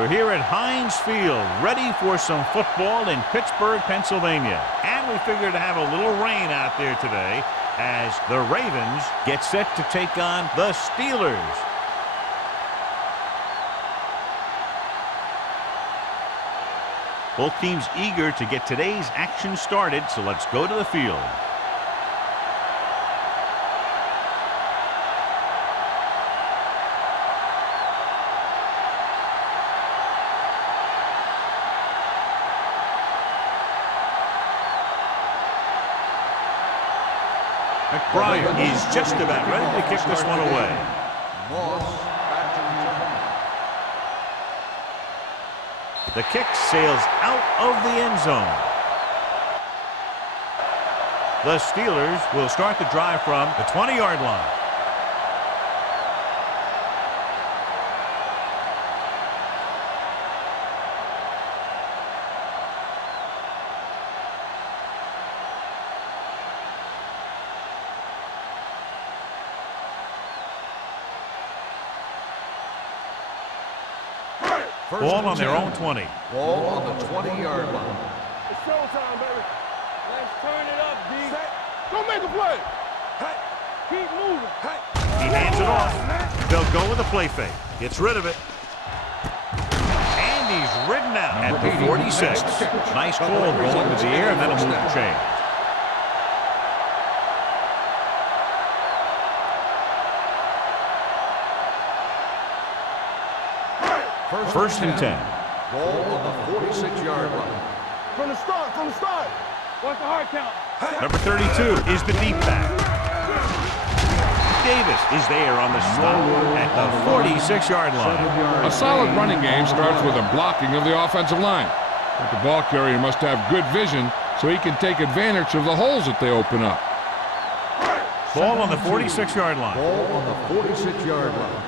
We're here at Heinz Field, ready for some football in Pittsburgh, Pennsylvania. And we figure to have a little rain out there today as the Ravens get set to take on the Steelers. Both teams eager to get today's action started, so let's go to the field. McBride is just about ready to kick this one away. The kick sails out of the end zone. The Steelers will start the drive from the 20-yard line. Ball on their own 20. Ball on the 20-yard line. It's showtime, baby. Let's turn it up, D. Go make a play. Hey. Keep moving. Hey. He hands it off. They'll go with a play fake. Gets rid of it. And he's ridden out at the 46. Nice call ball into the air, and that'll move the chain. First and 10. Ball on the 46-yard line. From the start. What's the hard count? Number 32 is the deep back. Davis is there on the stop at the 46-yard line. A solid running game starts with a blocking of the offensive line. But the ball carrier must have good vision so he can take advantage of the holes that they open up. Ball on the 46-yard line. Ball on the 46-yard line.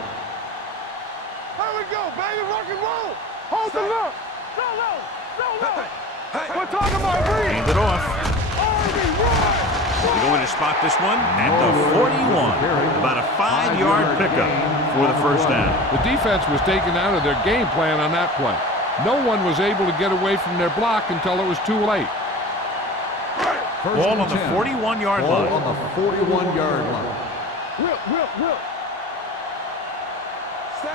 Here we go, baby. Rock and roll. Hold the look. So low. We're talking about breathe. Hand it off. They're going to spot this one at the 41. About a 5-yard pickup for the first down. The defense was taken out of their game plan on that play. No one was able to get away from their block until it was too late. Ball on the 41-yard line. Ball on the 41-yard line. Whip.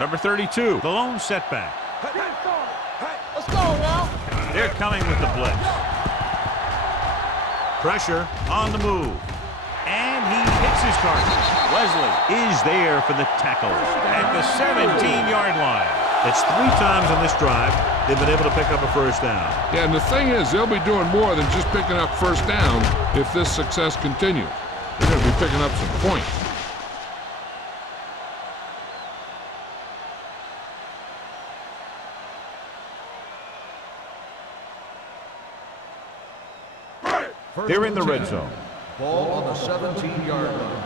Number 32, the lone setback. Let's go now. They're coming with the blitz. Pressure on the move. And he hits his target. Wesley is there for the tackle at the 17-yard line. That's 3 times on this drive they've been able to pick up a first down. Yeah, and the thing is, they'll be doing more than just picking up first down if this success continues. They're going to be picking up some points. They're in the red zone. Ball on the 17-yard line.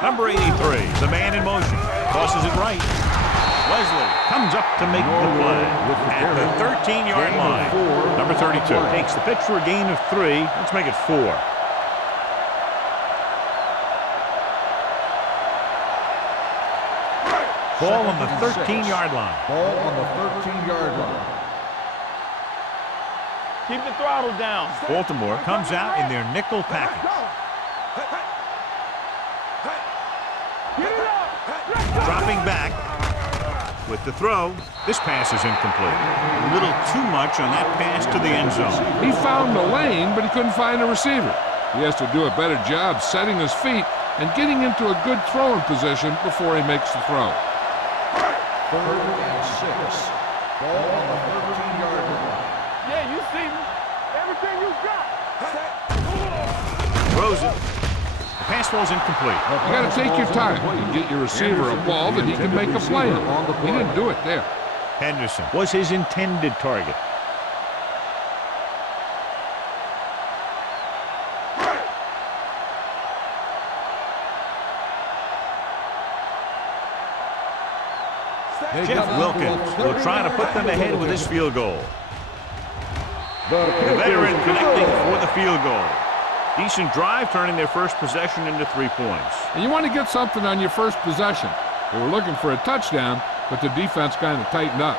Number 83, the man in motion. Tosses it right. Wesley comes up to make the play at the 13-yard line. Number 32 takes the pitch for a gain of 3. Let's make it 4. Ball on the 13-yard line. Ball on the 13-yard line. Keep the throttle down. Baltimore comes out in their nickel package. Get it up. Dropping back with the throw. This pass is incomplete. A little too much on that pass to the end zone. He found the lane, but he couldn't find a receiver. He has to do a better job setting his feet and getting into a good throwing position before he makes the throw. 3rd and 6. Ball on the 13-yard line. Yeah, you see me. Everything you got. Throws it. The pass falls incomplete. You got to take your time and get your receiver a ball that he can make a play on. He didn't do it there. Henderson was his intended target. Jeff Wilkins will try to put them ahead with his field goal. The veteran connecting for the field goal. Decent drive, turning their first possession into 3 points. And you want to get something on your first possession. They were looking for a touchdown, but the defense kind of tightened up.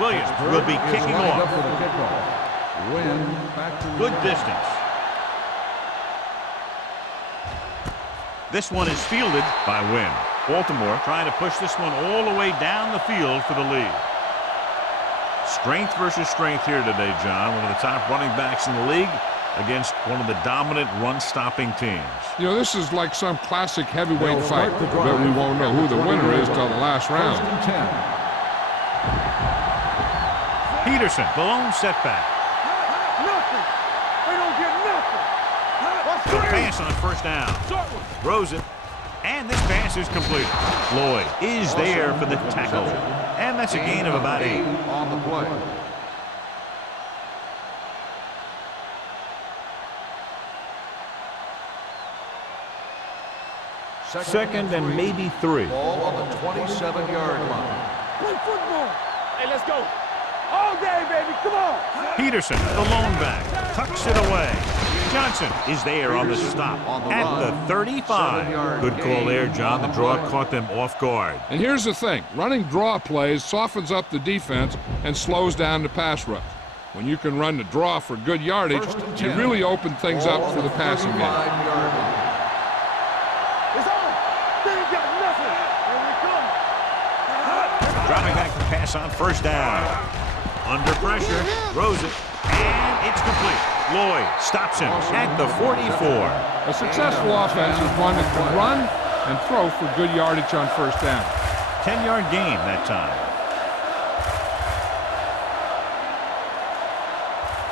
Williams will be kicking off. For the kickoff. Win back to Good distance. This one is fielded by Wynn. Baltimore trying to push this one all the way down the field for the lead. Strength versus strength here today, John. One of the top running backs in the league against one of the dominant run-stopping teams. You know, this is like some classic heavyweight fight, but we won't know who the winner is till the last round. Peterson, the lone setback. Nothing. They don't get nothing. The pass on first down. Throws it. And this pass is completed. Lloyd is there for the tackle. And that's a gain of about 8. On the play. Second and maybe 3. Ball on the 27-yard line. Play football. Hey, let's go. All day, baby. Come on. Peterson, the lone back, tucks it away. Johnson is there on the stop at the 35. Good call there, John. The draw caught them off guard. And here's the thing. Running draw plays softens up the defense and slows down the pass rush. When you can run the draw for good yardage, you really open things up for the passing game. It's on. They ain't got nothing. Here we come. Dropping back to pass on first down. Under pressure, throws it, and it's complete. Lloyd stops him at the 44. A successful offense is one that can run and throw for good yardage on first down. 10-yard gain that time.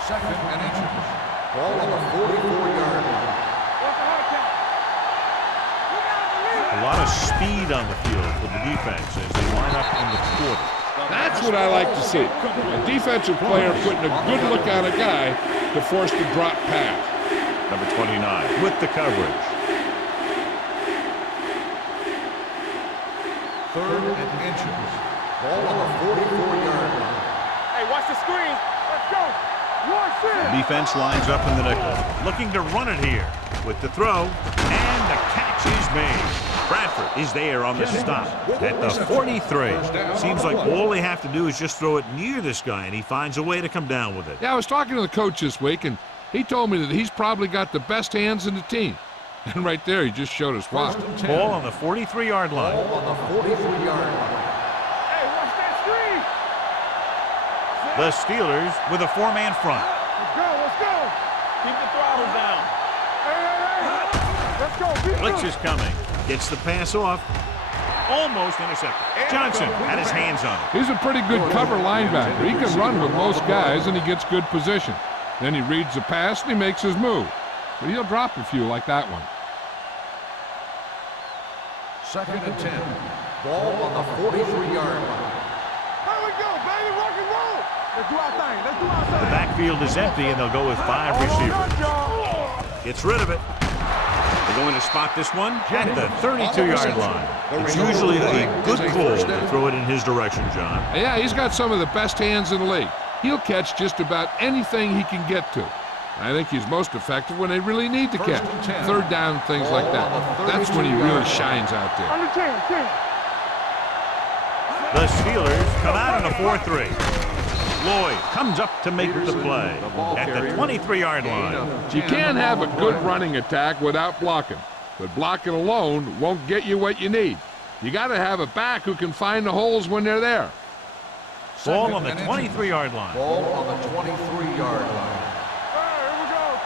Second and inches. Ball on the 44-yard line. A lot of speed on the field for the defense as they line up in the quarter. That's what I like to see. A defensive player putting a good look on a guy to force the drop pass. Number 29 with the coverage. Third and inches. Ball on the 44-yard line. Hey, watch the screen. Let's go. Watch The it. defense lines up in the nickel, looking to run it here with the throw, and the catch is made. Bradford is there on the stop at the 43. Seems like all they have to do is just throw it near this guy, and he finds a way to come down with it. Yeah, I was talking to the coach this week, and he told me that he's probably got the best hands in the team. And right there, he just showed us why. Ball on the 43-yard line. Ball on the 43-yard line. Hey, watch that screen. The Steelers with a 4-man front. Let's go. Let's go. Keep the throttle down. Hey. Let's go. Keep Blitz moving. is coming. Gets the pass off. Almost intercepted. Johnson had his hands on it. He's a pretty good cover linebacker. He can run with most guys, and he gets good position. Then he reads the pass, and he makes his move. But he'll drop a few like that one. Second and 10. Ball on the 43-yard line. Here we go, baby. Rock and roll. Let's do our thing. Let's do our thing. The backfield is empty, and they'll go with 5 receivers. Gets rid of it. They're going to spot this one at the 32-yard line. It's usually a good call to throw it in his direction, John. Yeah, he's got some of the best hands in the league. He'll catch just about anything he can get to. I think he's most effective when they really need to catch. Third down, things like that. That's when he really shines out there. Under 10. The Steelers come out in a 4-3. Lloyd comes up to make the play at the 23-yard line. You can't have a good running attack without blocking, but blocking alone won't get you what you need. You got to have a back who can find the holes when they're there. Ball on the 23-yard line. Ball on the 23-yard line. Here we go.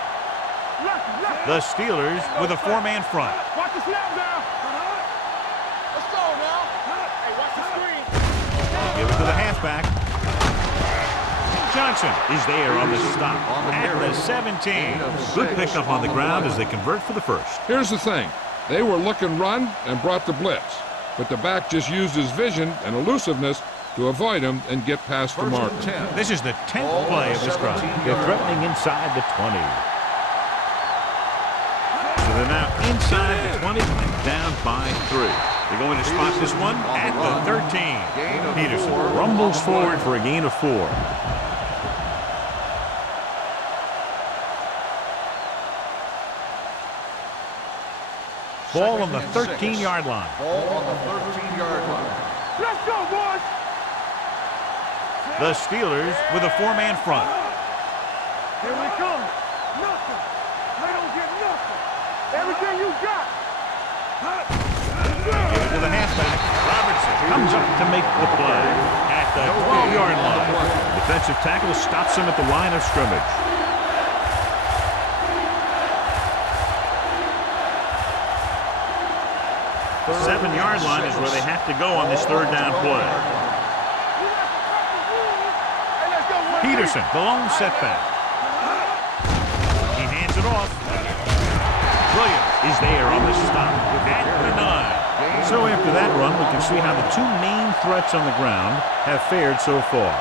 Left. The Steelers with a 4-man front. Watch the snap now. Let's go now. Hey, watch the screen. Give it to the halfback. Johnson is there on the stop at the 17. Good pickup on the ground as they convert for the first. Here's the thing. They were looking run and brought the blitz, but the back just used his vision and elusiveness to avoid him and get past the marker. This is the 10th play of this drive. They're threatening inside the 20. So they're now inside the 20 and down by 3. They're going to spot this one at the 13. Peterson rumbles forward for a gain of 4. Ball on the 13-yard line. Ball on the 13-yard line. Let's go, boys. The Steelers with a 4-man front. Here we come. Nothing. They don't get nothing. Everything you got. Give it to the halfback. Robertson comes up to make the play at the 12-yard line. Defensive tackle stops him at the line of scrimmage. The 7-yard line is where they have to go on this third down play. Peterson, the lone setback. He hands it off. Williams is there on the stop at the 9. So after that run, we can see how the two main threats on the ground have fared so far.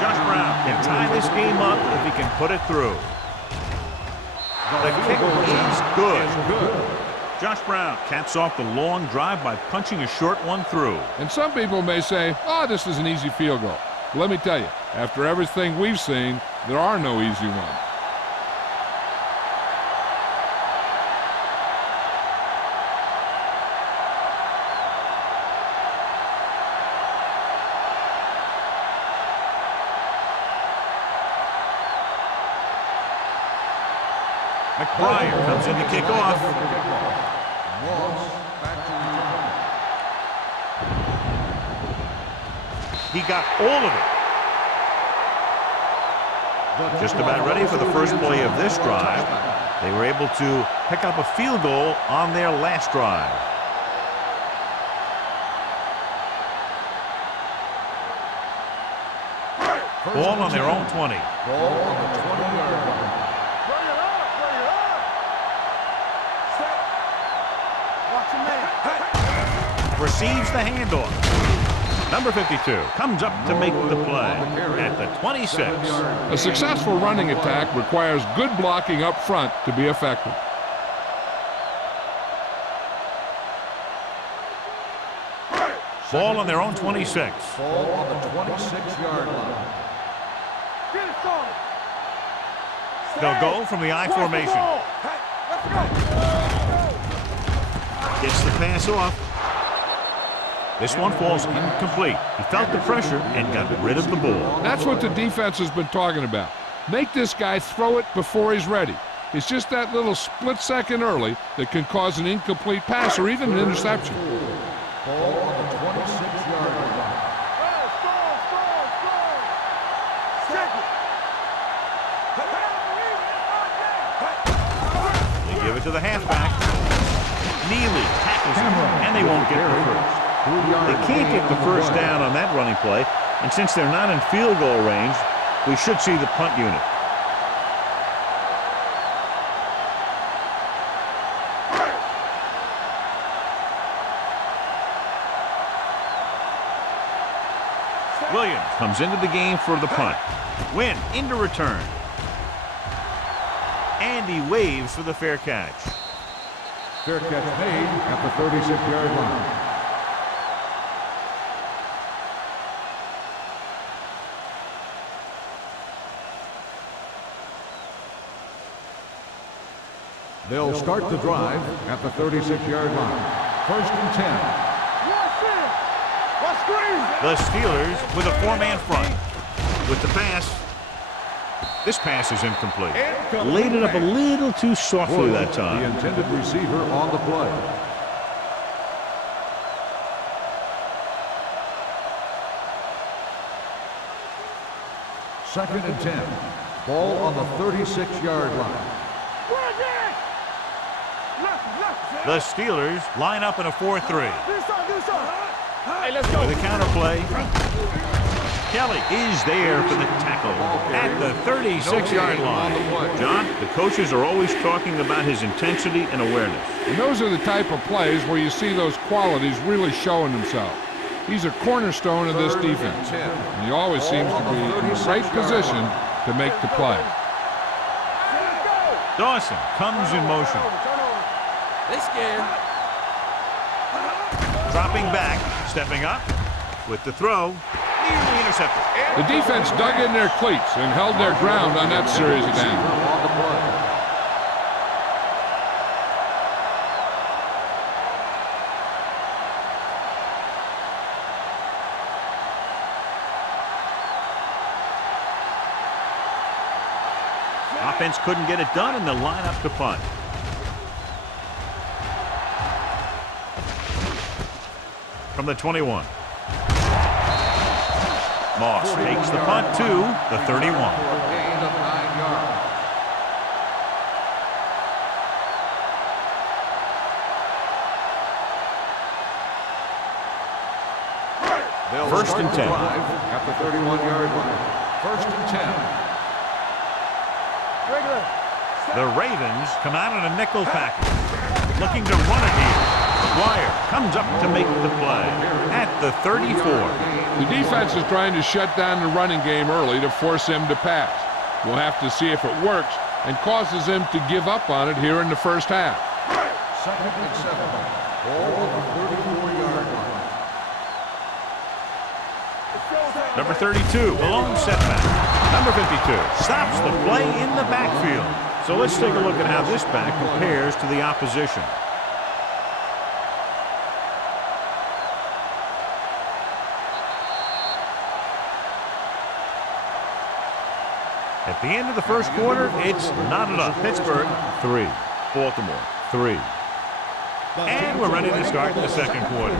Josh Brown can tie this game up if he can put it through. The kick is good. Josh Brown caps off the long drive by punching a short one through. And some people may say, oh, this is an easy field goal. But let me tell you, after everything we've seen, there are no easy ones. McBride comes in to kick off. He got all of it. Just about ready for the first play of this drive. They were able to pick up a field goal on their last drive. Ball on their own 20. Ball on the 20-yard line. Receives the handoff. Number 52 comes up to make the play at the 26. A successful running attack requires good blocking up front to be effective. Ball on their own 26. Ball on the 26-yard line. They'll go from the I formation. Gets the pass off. This one falls incomplete. He felt the pressure and got rid of the ball. That's what the defense has been talking about. Make this guy throw it before he's ready. It's just that little split second early that can cause an incomplete pass or even an interception. Ball on the 26-yard line. They give it to the halfback. Neely tackles him, and they won't get the first. They can't get the first down on that running play, and since they're not in field goal range, we should see the punt unit. Williams comes into the game for the punt. Win into return. And he waves for the fair catch. Fair catch made at the 36-yard line. They'll start the drive at the 36-yard line. 1st and 10. The Steelers with a 4-man front. With the pass. This pass is incomplete. Laid it up a little too softly that time. The intended receiver on the play. Second and 10. Ball on the 36-yard line. The Steelers line up in a 4-3. Hey, let's go. With a counterplay. Kelly is there for the tackle at the 36-yard line. John, the coaches are always talking about his intensity and awareness. And those are the type of plays where you see those qualities really showing themselves. He's a cornerstone of this defense, and he always seems to be in the right position to make the play. Dawson comes in motion. They scared. Dropping back, stepping up with the throw, nearly intercepted. The defense dug in their cleats and held their ground on that series of downs. Offense couldn't get it done in the lineup to punt. From the 21. Moss takes the punt to the 31. Gain of 9 yards. First and 10. At the 31-yard line. First and 10. The Ravens come out in a nickel package, looking to run it here. Dwyer comes up to make the play at the 34. The defense is trying to shut down the running game early to force him to pass. We'll have to see if it works and causes him to give up on it here in the first half. Second and 7. Ball on the 34-yard line. Number 32, the lone setback. Number 52 stops the play in the backfield. So let's take a look at how this back compares to the opposition. At the end of the first quarter, it's not enough. Pittsburgh, 3. Baltimore, 3. And we're ready to start the second quarter.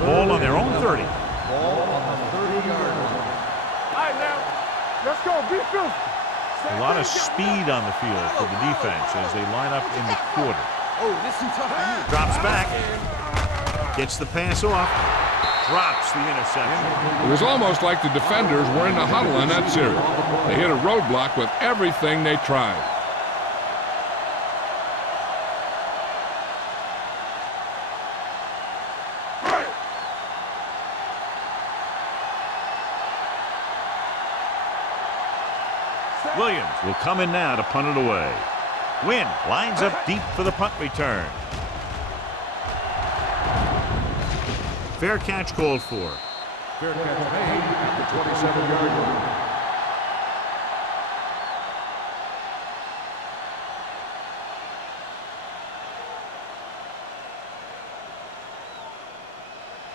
Ball on their own 30. Ball on the 30-yard line. All right, now, let's go. Be physical. A lot of speed on the field for the defense as they line up in the quarter. Oh, this is tough. Drops back. Gets the pass off. Drops the interception. It was almost like the defenders were in the huddle on that series. They hit a roadblock with everything they tried. Williams will come in now to punt it away. Wynn lines up deep for the punt return. Fair catch called for. Fair catch made at the 27-yard line.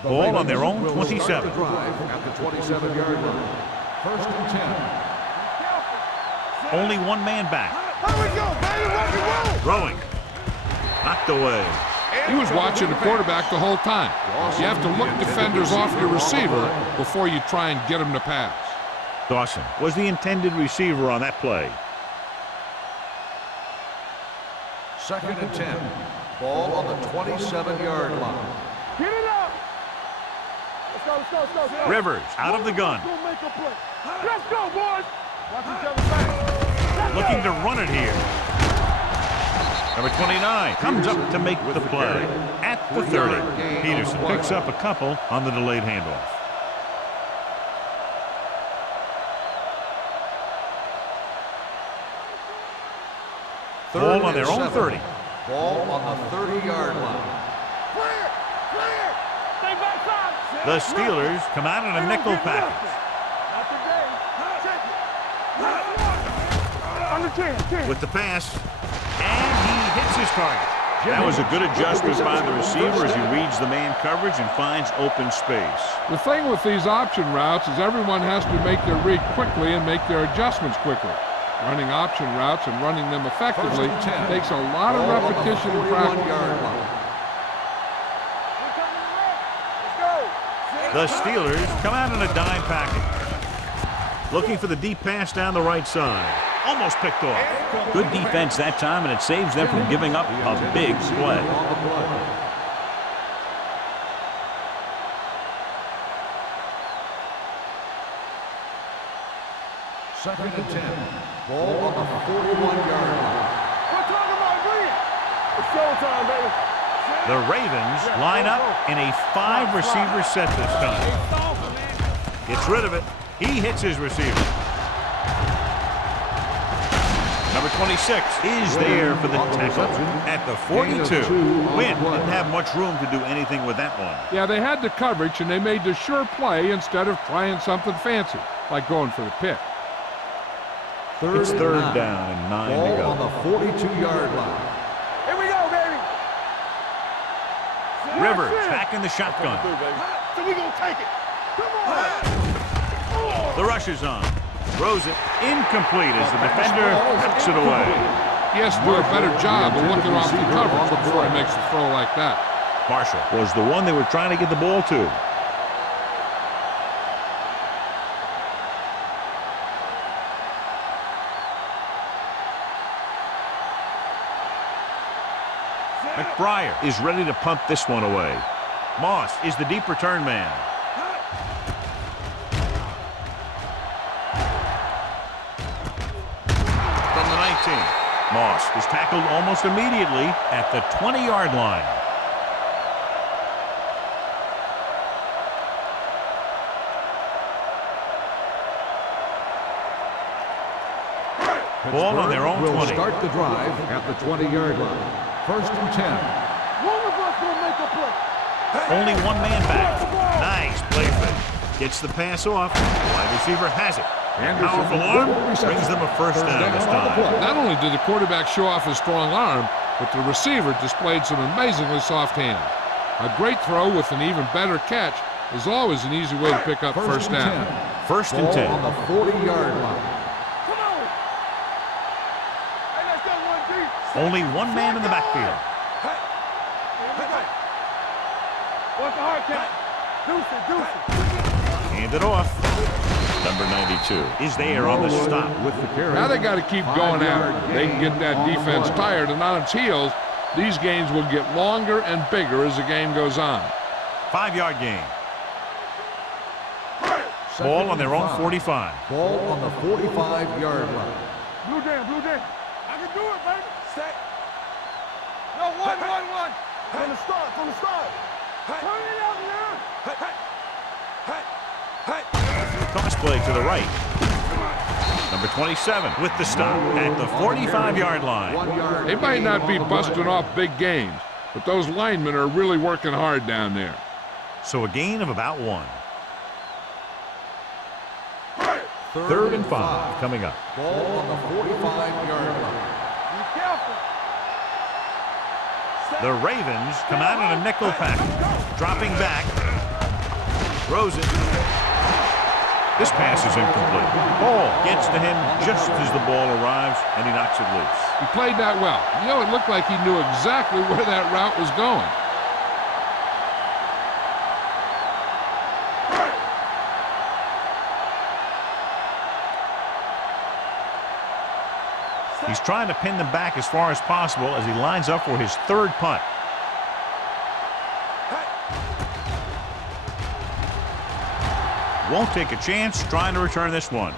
Ball on their own 27. At the 27-yard line. First and 10. Only one man back. Here we go, baby. Rock and roll. Throwing. Knocked away. He was watching the quarterback the whole time. You have to look defenders off your receiver before you try and get him to pass. Dawson was the intended receiver on that play. Second and 10. Ball on the 27-yard line. Get it up. Let's go, let's go, let's go. Let's go. Rivers out of the gun. Let's go make a play. Let's go, boys. Watch each other back. Looking to run it here. Number 29 comes up to make the play at the 30. Peterson picks up a couple on the delayed handoff. Ball on their own 30. Ball on the 30-yard line. Clear, clear. Stay backside. The Steelers come out in a nickel package. Not today. Check it. Under 10. With the pass, and he hits his target. That was a good adjustment by the receiver as he reads the man coverage and finds open space. The thing with these option routes is everyone has to make their read quickly and make their adjustments quickly. Running option routes and running them effectively takes a lot of repetition and practice. The Steelers come out in a dime package. Looking for the deep pass down the right side. Almost picked off. Good defense that time, and it saves them from giving up a big play. Second and 10. Ball on the 41-yard line. We're talking about bring it. It's showtime, baby. The Ravens line up in a 5-receiver set this time. Gets rid of it. He hits his receiver. Number 26 is there for the tackle at the 42. Wynn didn't have much room to do anything with that one. Yeah, they had the coverage, and they made the sure play instead of trying something fancy, like going for the pick. It's third down and 9 to go. On the 42-yard line. Here we go, baby. Rivers back in the shotgun. So we gonna take it. Come on. The rush is on. Throws it incomplete as the defender knocks it away. He has to do a better job of looking off the coverage before he makes a throw like that. Marshall was the one they were trying to get the ball to. McBriar is ready to punt this one away. Moss is the deep return man. From the 19, Moss is tackled almost immediately at the 20-yard line. Ball on their own will 20. Start the drive at the 20-yard line. First and 10. One of us will make a play. Only one man back. Nice play fake. Gets the pass off. Wide receiver has it. Powerful arm brings them a first down this time. Not only did the quarterback show off his strong arm, but the receiver displayed some amazingly soft hands. A great throw with an even better catch is always an easy way to pick up first down. First and 10. On the 40-yard line. Come on. Hey, let's go one deep. Only one man in the backfield. What's the hard count? Deuce. Hand it off. Number 92 is there on the stop. With the carry. Now they got to keep going at it. They can get that defense tired and on its heels. These games will get longer and bigger as the game goes on. 5-yard gain. Ball on their own 45. Ball on the 45-yard line. Blue Dan. I can do it, baby. Set. No, one. From the start. Turn it out now. Toss play to the right. Number 27 with the stop at the 45-yard line. They might not be busting off big games, but those linemen are really working hard down there. So a gain of about 1. Third and 5 coming up. Ball on the 45-yard line. Be careful. The Ravens come out in a nickel package. Dropping back. Throws it. This pass is incomplete. Ball gets to him just as the ball arrives, and he knocks it loose. He played that well. You know, it looked like he knew exactly where that route was going. He's trying to pin them back as far as possible as he lines up for his third punt. Won't take a chance trying to return this one.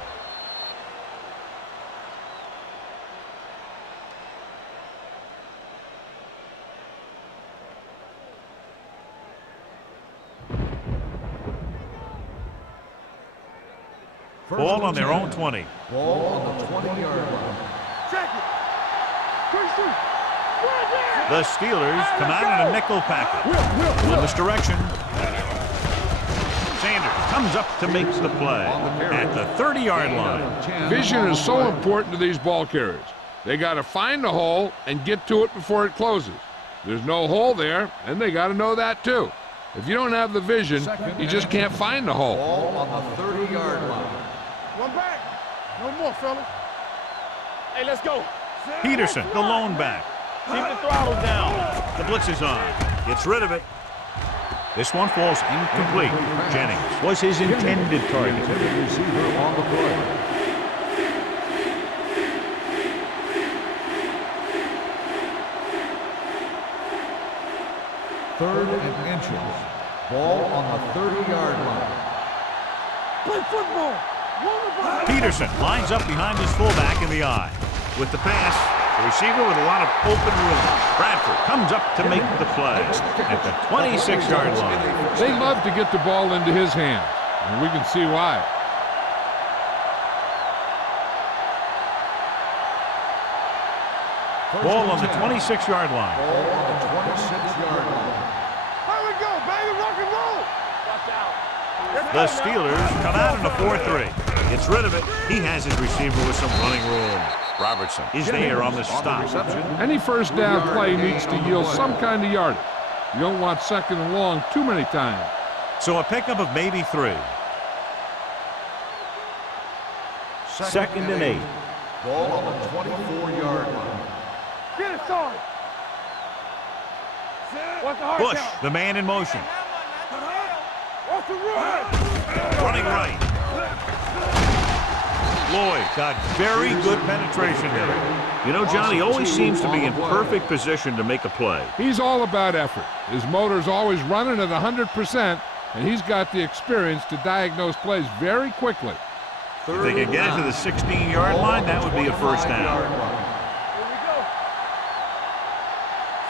Ball on their own 20. Ball on the 20-yard line. Check it. Quick shoot. The Steelers come out in a nickel package. In this direction. Sanders comes up to make the play at the 30-yard line. Vision is so important to these ball carriers. They got to find the hole and get to it before it closes. There's no hole there, and they got to know that too. If you don't have the vision, you just can't find the hole. Ball on the 30-yard line. One back. No more, fellas. Hey, let's go. Peterson, the lone back. Keep the throttle down. The blitz is on. Gets rid of it. This one falls incomplete. Jennings was his intended target. Intended receiver on the play. Third and inches. Ball on the 30-yard line. Play football. Peterson lines up behind his fullback in the eye. With the pass, The receiver with a lot of open room. Bradford comes up to make the play at the 26-yard line. They love to get the ball into his hands, and we can see why. Ball on the 26-yard line. Ball on the 26-yard line. Here we go, baby. Rock and roll. Watch out. The Steelers come out in a 4-3. Gets rid of it. He has his receiver with some running room. Robertson is there on the stop. Any first down play needs to yield some kind of yardage. You don't want second and long too many times. So a pickup of maybe 3. Second and 8. Ball on the 24-yard line. Get it, son. What's the hard Bush, count? the man in motion. What's the rule? Running right. Lloyd got very good penetration there. You know, Johnny always seems to be in perfect position to make a play. He's all about effort. His motor's always running at 100%, and he's got the experience to diagnose plays very quickly. If they can get it to the 16-yard line, that would be a first down.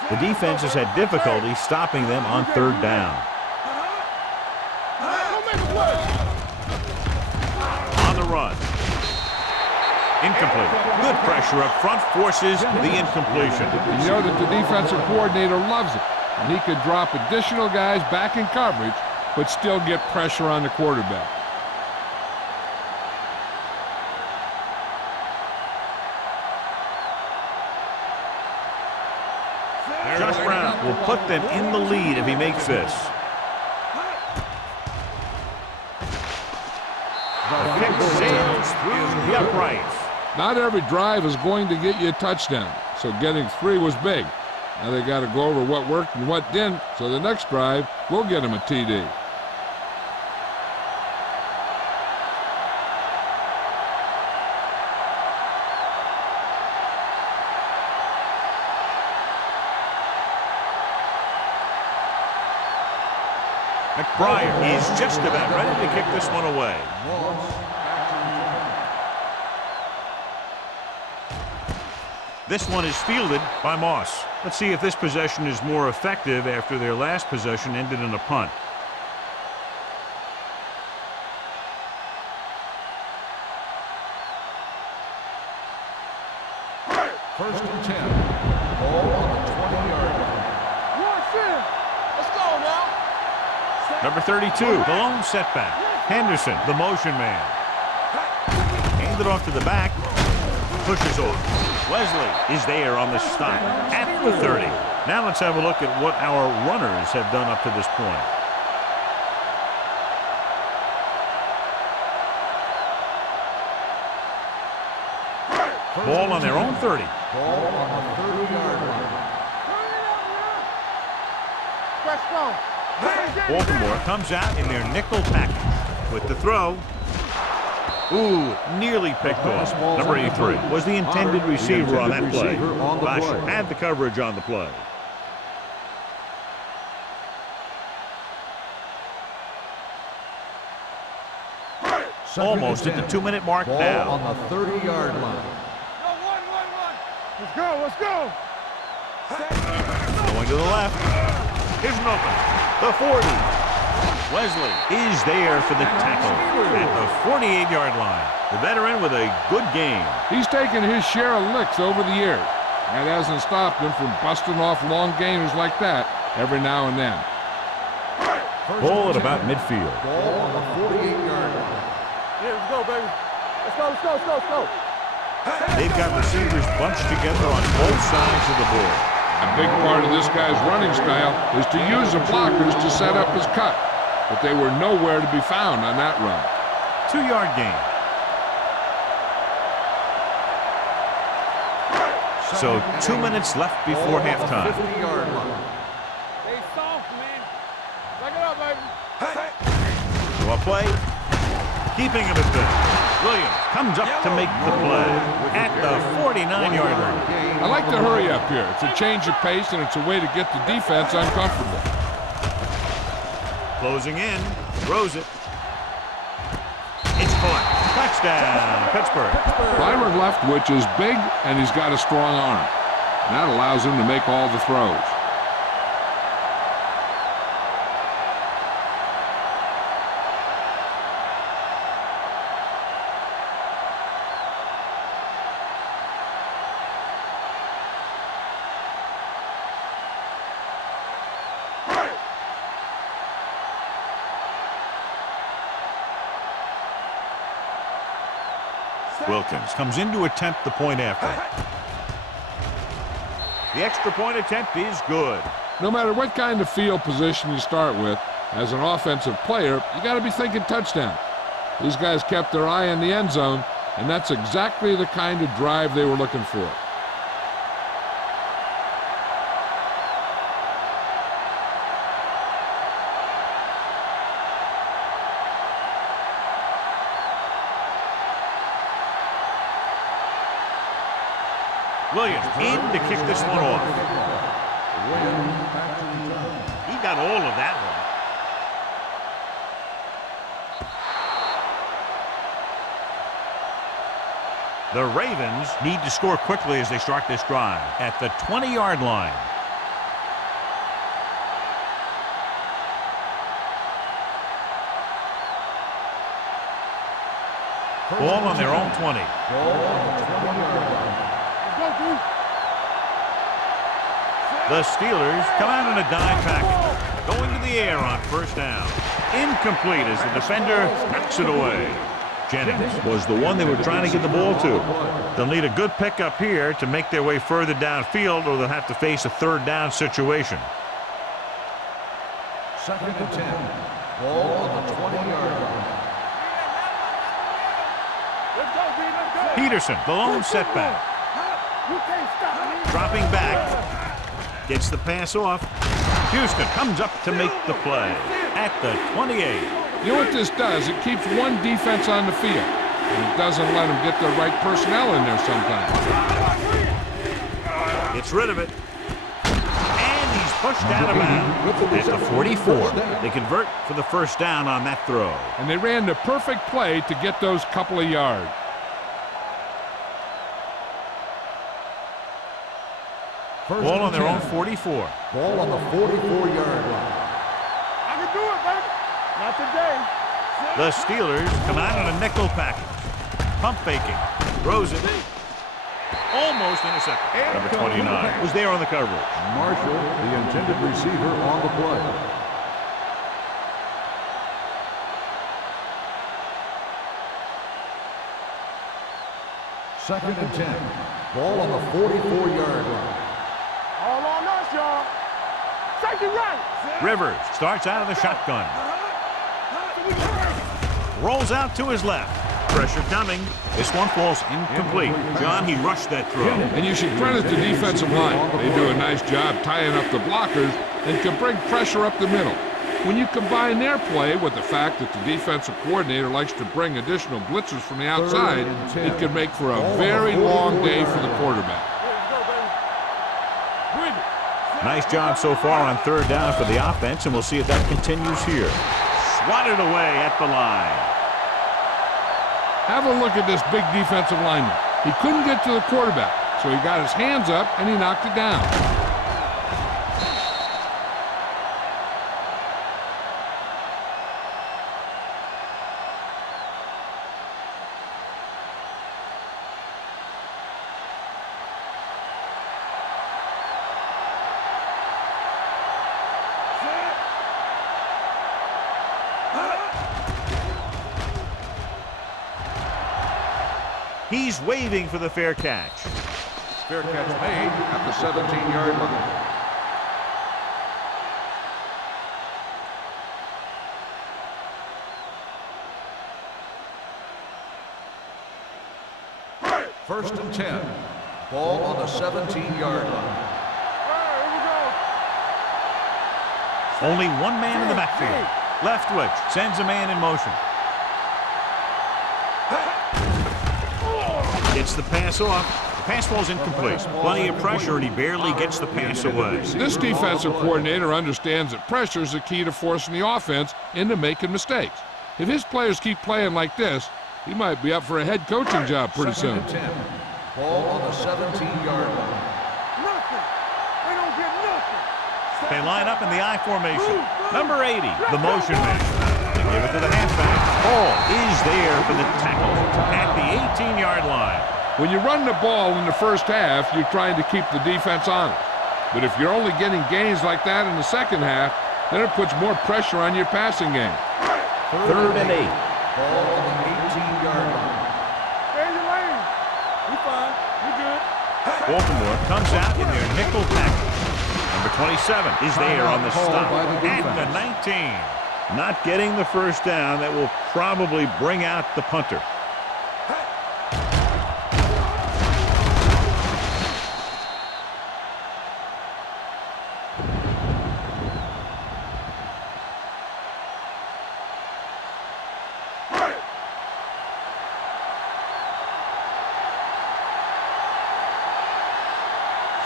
The defense has had difficulty stopping them on third down. On the run. Incomplete. Good pressure up front forces the incompletion. You know that the defensive coordinator loves it, and he can drop additional guys back in coverage, but still get pressure on the quarterback. Josh Brown will put them in the lead if he makes this. The kick sails through the uprights. Not every drive is going to get you a touchdown, so getting 3 was big. Now they got to go over what worked and what didn't, so the next drive will get them a TD. McBride is just about ready to kick this one away. This one is fielded by Moss. Let's see if this possession is more effective after their last possession ended in a punt. First and 10. Ball on the 20-yard line. Let's go now. Number 32, the lone setback. Henderson, the motion man. Handed off to the back. Pushes off. Wesley is there on the stop at the 30. Now let's have a look at what our runners have done up to this point. Ball on their own 30. Ball on the 30-yard line. Baltimore comes out in their nickel package with the throw. Ooh, nearly picked off. Number 83 was the intended receiver on that play. Bosch had the coverage on the play. Almost at the 2-minute mark now. Ball on the 30-yard line. Let's go, let's go. Going to the left. Here's an open. The 40. Wesley is there for the tackle at the 48-yard line. The veteran with a good game. He's taken his share of licks over the years. That hasn't stopped him from busting off long gainers like that every now and then. Ball at about midfield. Ball on the 48-yard line. Yeah, let's go, baby. Let's go, let's go, let's go, let's go. They've got receivers bunched together on both sides of the ball. A big part of this guy's running style is to use the blockers to set up his cut, but they were nowhere to be found on that run. 2-yard gain. So 2 minutes left before halftime. 50-yard line. Stay soft, man. Back it up, baby. So a play. Keeping him at this. Williams comes up to make the play at the 49-yard line. I like to hurry up here. It's a change of pace, and it's a way to get the defense uncomfortable. Closing in. Throws it. It's caught. Touchdown, Pittsburgh. Byron Leftwich is big, and he's got a strong arm. That allows him to make all the throws. Wilkins comes in to attempt the point after. The extra point attempt is good. No matter what kind of field position you start with, as an offensive player, you got to be thinking touchdown. These guys kept their eye on the end zone, and that's exactly the kind of drive they were looking for. Williams in to kick this one off. He got all of that one. The Ravens need to score quickly as they start this drive at the 20-yard line. Ball on their own 20. The Steelers come out in a dime package, going to the air on first down. Incomplete as the defender knocks it away. Jennings was the one they were trying to get the ball to. They'll need a good pickup here to make their way further downfield, or they'll have to face a third down situation. 2nd and 10. Ball on the 20-yard line. Peterson, the lone setback. Dropping back. Gets the pass off. Houston comes up to make the play at the 28. You know what this does? It keeps one defense on the field, and it doesn't let them get the right personnel in there sometimes. Gets rid of it. And he's pushed out of bounds at the 44. They convert for the first down on that throw. And they ran the perfect play to get those couple of yards. Ball on their own 44. Ball on the 44-yard line. I can do it, baby. Not today. The Steelers come out in a nickel package. Pump faking. Throws it. Almost intercepted. Number 29 was there on the coverage. Marshall, the intended receiver, on the play. Second and 10. Ball on the 44-yard line. All on us, y'all. Safety right. Rivers starts out of the shotgun. Rolls out to his left. Pressure coming. This one falls incomplete. John, he rushed that throw. And you should credit the defensive line. They do a nice job tying up the blockers and can bring pressure up the middle. When you combine their play with the fact that the defensive coordinator likes to bring additional blitzers from the outside, it can make for a very long day for the quarterback. Nice job so far on third down for the offense, and we'll see if that continues here. Swatted away at the line. Have a look at this big defensive lineman. He couldn't get to the quarterback, so he got his hands up and he knocked it down. He's waving for the fair catch. Fair catch made at the 17-yard line. First and 10. Ball on the 17-yard line. Only one man in the backfield. Leftwich sends a man in motion. Gets the pass off. The pass falls incomplete. Plenty of pressure, and he barely gets the pass away. This defensive coordinator understands that pressure is the key to forcing the offense into making mistakes. If his players keep playing like this, He might be up for a head coaching job pretty soon. 2nd and 10. Ball on the 17-yard line. Nothing. They don't get nothing. They line up in the I formation. Number 80, the motion man. They give it to the halfback. Ball is there for the tackle at the 18-yard line. When you run the ball in the first half, you're trying to keep the defense honest. But if you're only getting gains like that in the second half, then it puts more pressure on your passing game. 3rd and 8. Ball on the 18-yard line. Stay in your lane. We fine. We good. Baltimore comes out in their nickel package. Number 27 is there on the stop at the 19. Not getting the first down. That will probably bring out the punter.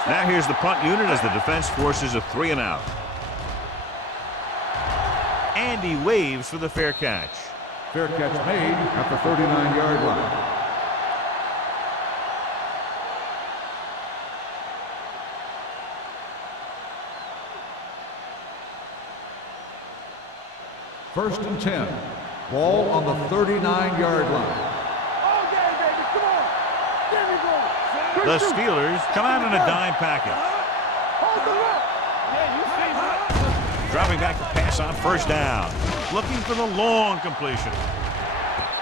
Now here's the punt unit as the defense forces a 3 and out. And he waves for the fair catch. Fair catch made at the 39-yard line. First and 10. Ball on the 39-yard line. All day, baby. Come on. There we go. The Steelers come out in a dime package. Hold the look. Yeah, you see that. Dropping back to pass on first down. Looking for the long completion.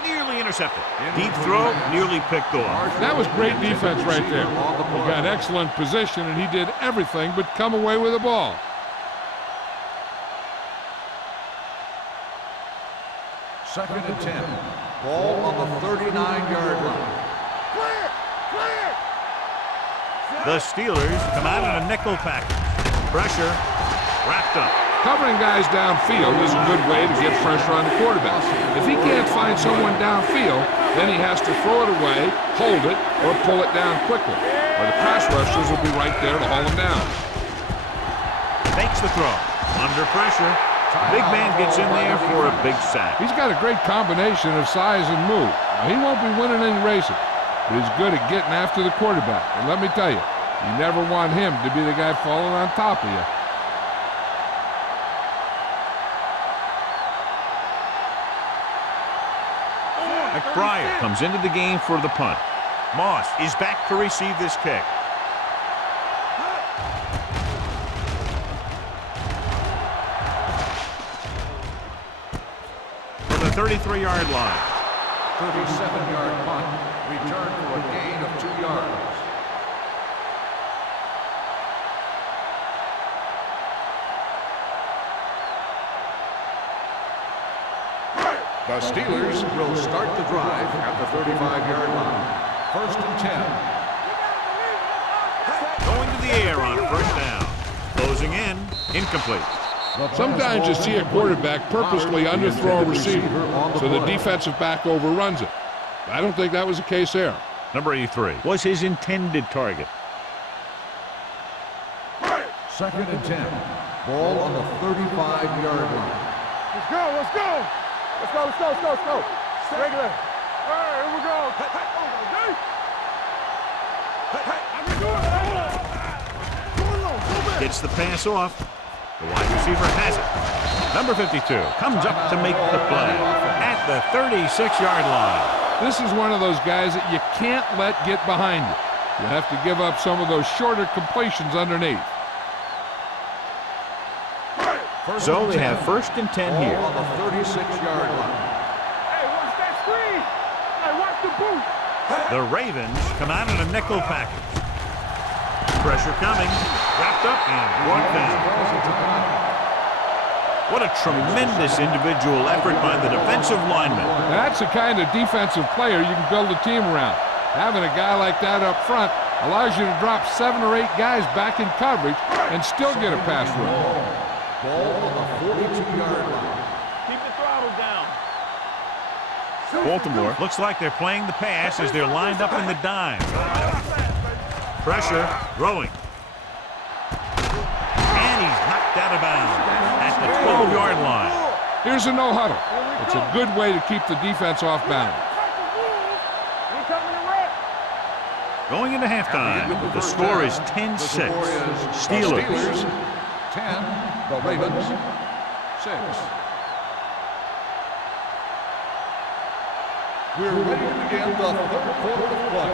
Nearly intercepted. Deep throw, nearly picked off. That was great defense right there. He got excellent position, and he did everything but come away with the ball. Second and 10. Ball on the 39-yard line. Clear. Clear. The Steelers come out in a nickel package. Pressure wrapped up. Covering guys downfield is a good way to get pressure on the quarterback. If he can't find someone downfield, then he has to throw it away, hold it, or pull it down quickly. Or the pass rushers will be right there to haul him down. Makes the throw. Under pressure. Big man gets in there for a big sack. He's got a great combination of size and move. Now, he won't be winning any races, but he's good at getting after the quarterback. And let me tell you, you never want him to be the guy falling on top of you. McBride comes into the game for the punt. Moss is back to receive this kick. From the 33-yard line. 37-yard punt. Return for a gain of 2 yards. The Steelers will start the drive at the 35-yard line. First and 10. Going to the air on first down. Closing in. Incomplete. Sometimes you see a quarterback purposely underthrow a receiver so the defensive back overruns it. I don't think that was the case there. Number 83 was his intended target. Second and 10. Ball on the 35-yard line. Let's go. Let's go. Let's go. Let's go. Let's go. Let's go. Regular. All right, here we go. I can do it. Go back. Gets the pass off. The wide receiver has it. Number 52 comes up to make the play at the 36-yard line. This is one of those guys that you can't let get behind you. You have to give up some of those shorter completions underneath. So they have first and 10 here. On the 36-yard line. Hey, watch that screen. Hey, watch the boot. The Ravens come out in a nickel package. Pressure coming. Wrapped up and brought down. What a tremendous individual effort by the defensive lineman. That's the kind of defensive player you can build a team around. Having a guy like that up front allows you to drop 7 or 8 guys back in coverage and still get a pass rush. Ball on the 42-yard line. Keep the throttle down. Baltimore looks like they're playing the pass as they're lined up in the dime. Pressure, throwing. And he's knocked out of bounds at the 12-yard line. Here's a no huddle. It's a good way to keep the defense off balance. Going into halftime, the score is 10-6. Steelers. 10, the Ravens 6. We're ready to begin the third quarter of play.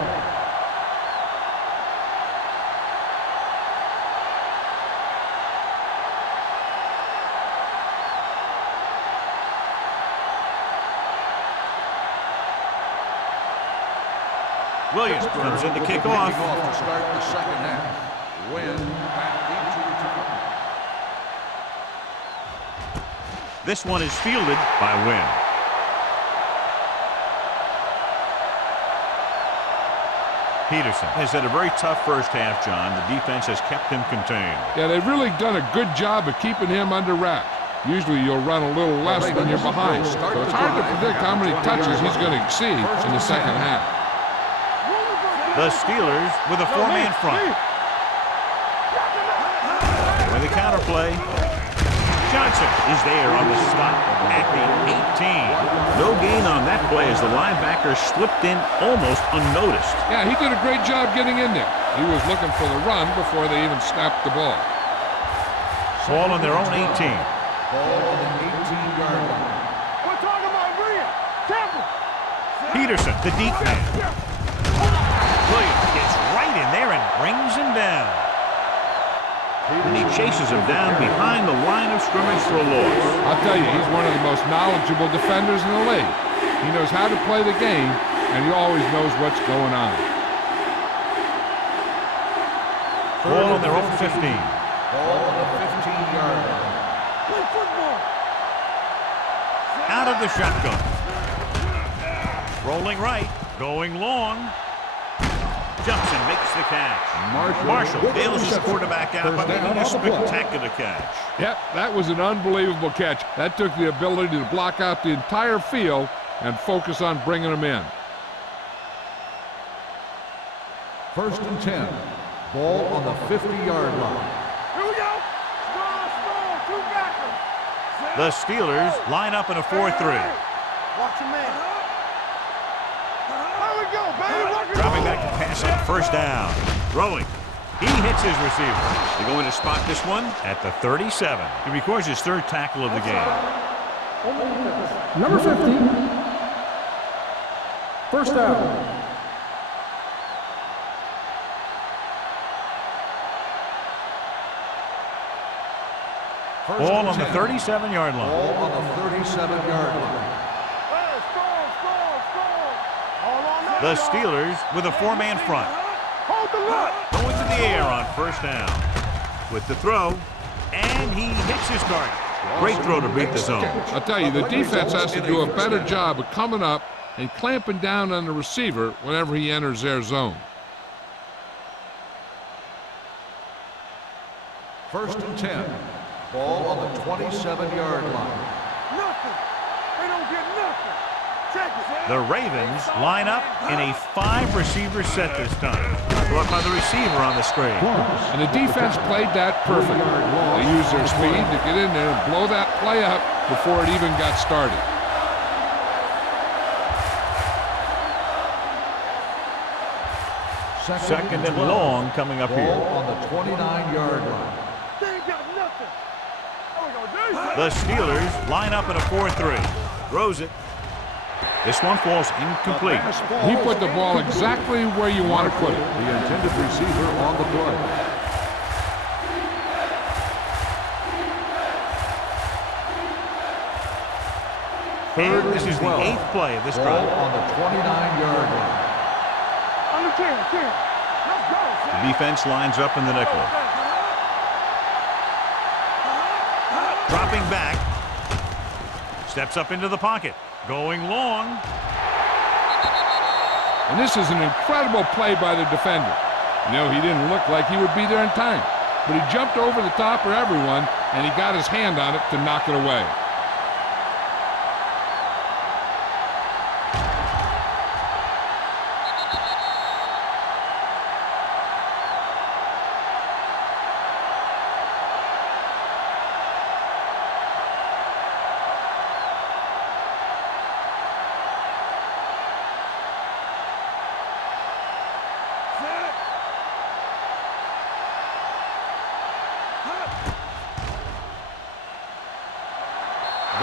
Williams comes in to kick off. To start the second half. Win back into return. This one is fielded by Wynn. Peterson has had a very tough first half, John. The defense has kept him contained. Yeah, they've really done a good job of keeping him under wraps. Usually you'll run a little less when you're behind. So it's hard to predict how many touches he's going to exceed in the second half. The Steelers with a four-man front. With a counterplay. Johnson is there on the stop at the 18. No gain on that play as the linebacker slipped in almost unnoticed. Yeah, he did a great job getting in there. He was looking for the run before they even snapped the ball. Ball on their own 18. Ball on the 18-yard line. We're talking about Bria. Temple. Peterson, the deep man. Williams gets right in there and brings him down. And he chases him down behind the line of scrimmage for a loss. I'll tell you, he's one of the most knowledgeable defenders in the league. He knows how to play the game, and he always knows what's going on. Ball on their own 15. Ball on the 15-yard line. Play football. Out of the shotgun. Rolling right, going long. Jumps and makes the catch. Marshall bails his quarterback out by making a spectacular catch. Yep, that was an unbelievable catch. That took the ability to block out the entire field and focus on bringing them in. 1st and 10. Ball on the 50-yard line. Here we go. Strong, two backers. The Steelers line up in a 4-3. Watch your man. There we go, baby. Dropping back to pass on first down. Throwing. He hits his receiver. They're going to spot this one at the 37. He records his third tackle of the game. Number 50. First down. Ball on the 37-yard line. Ball on the 37-yard line. The Steelers with a four-man front. Hold the look. Going to the air on first down. With the throw, and he hits his target. Great throw to beat the zone. I'll tell you, the defense has to do a better job of coming up and clamping down on the receiver whenever he enters their zone. 1st and 10. Ball on the 27-yard line. Nothing. They don't get nothing. Check it. The Ravens line up in a 5-receiver set this time. Brought by the receiver on the screen. And the defense played that perfect. They used their speed to get in there and blow that play up before it even got started. Second and long coming up here. Ball on the 29-yard line. They ain't got nothing. There we go. The Steelers line up in a 4-3. Throws it. This one falls incomplete. He put the ball exactly where you want to put it. The intended receiver on the play. And this is the 8th play of this Ball drive. on the 29-yard line. On the 10. Let's go. The defense lines up in the nickel. Dropping back. Steps up into the pocket. Going long. And this is an incredible play by the defender. You know, he didn't look like he would be there in time, but he jumped over the top of everyone, and he got his hand on it to knock it away.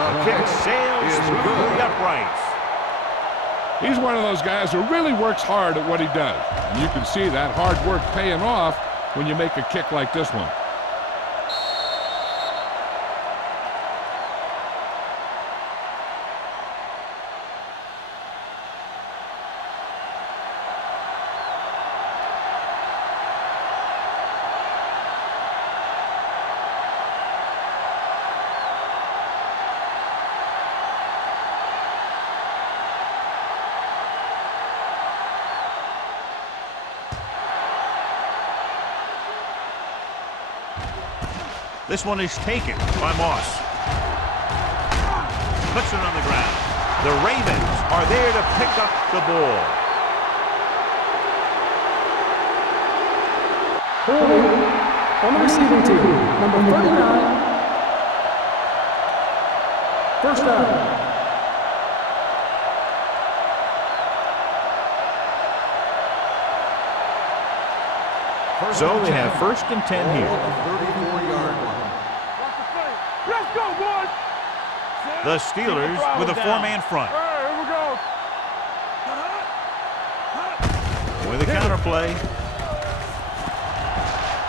The kick sails through the uprights. He's one of those guys who really works hard at what he does. And you can see that hard work paying off when you make a kick like this one. This one is taken by Moss. Puts it on the ground. The Ravens are there to pick up the ball. On the receiving team, number 39. First down. So they have 1st and 10 here. 34-yard line. Let's go, boys. The Steelers with a 4-man front. All right, here we go. With a counterplay.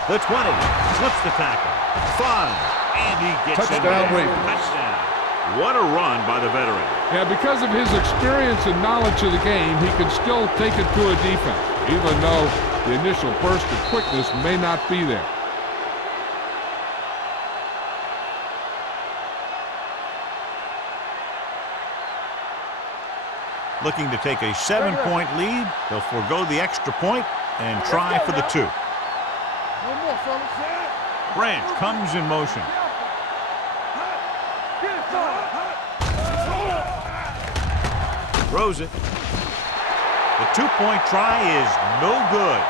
The 20 slips the tackle. 5, and he gets it. Touchdown, Ravens. Touchdown. What a run by the veteran. Yeah, because of his experience and knowledge of the game, he can still take it to a defense, even though the initial burst of quickness may not be there. Looking to take a 7-point lead. They'll forego the extra point and try for the 2. No more, fellas. Branch comes in motion. Get it, son. Throws it. The 2-point try is no good.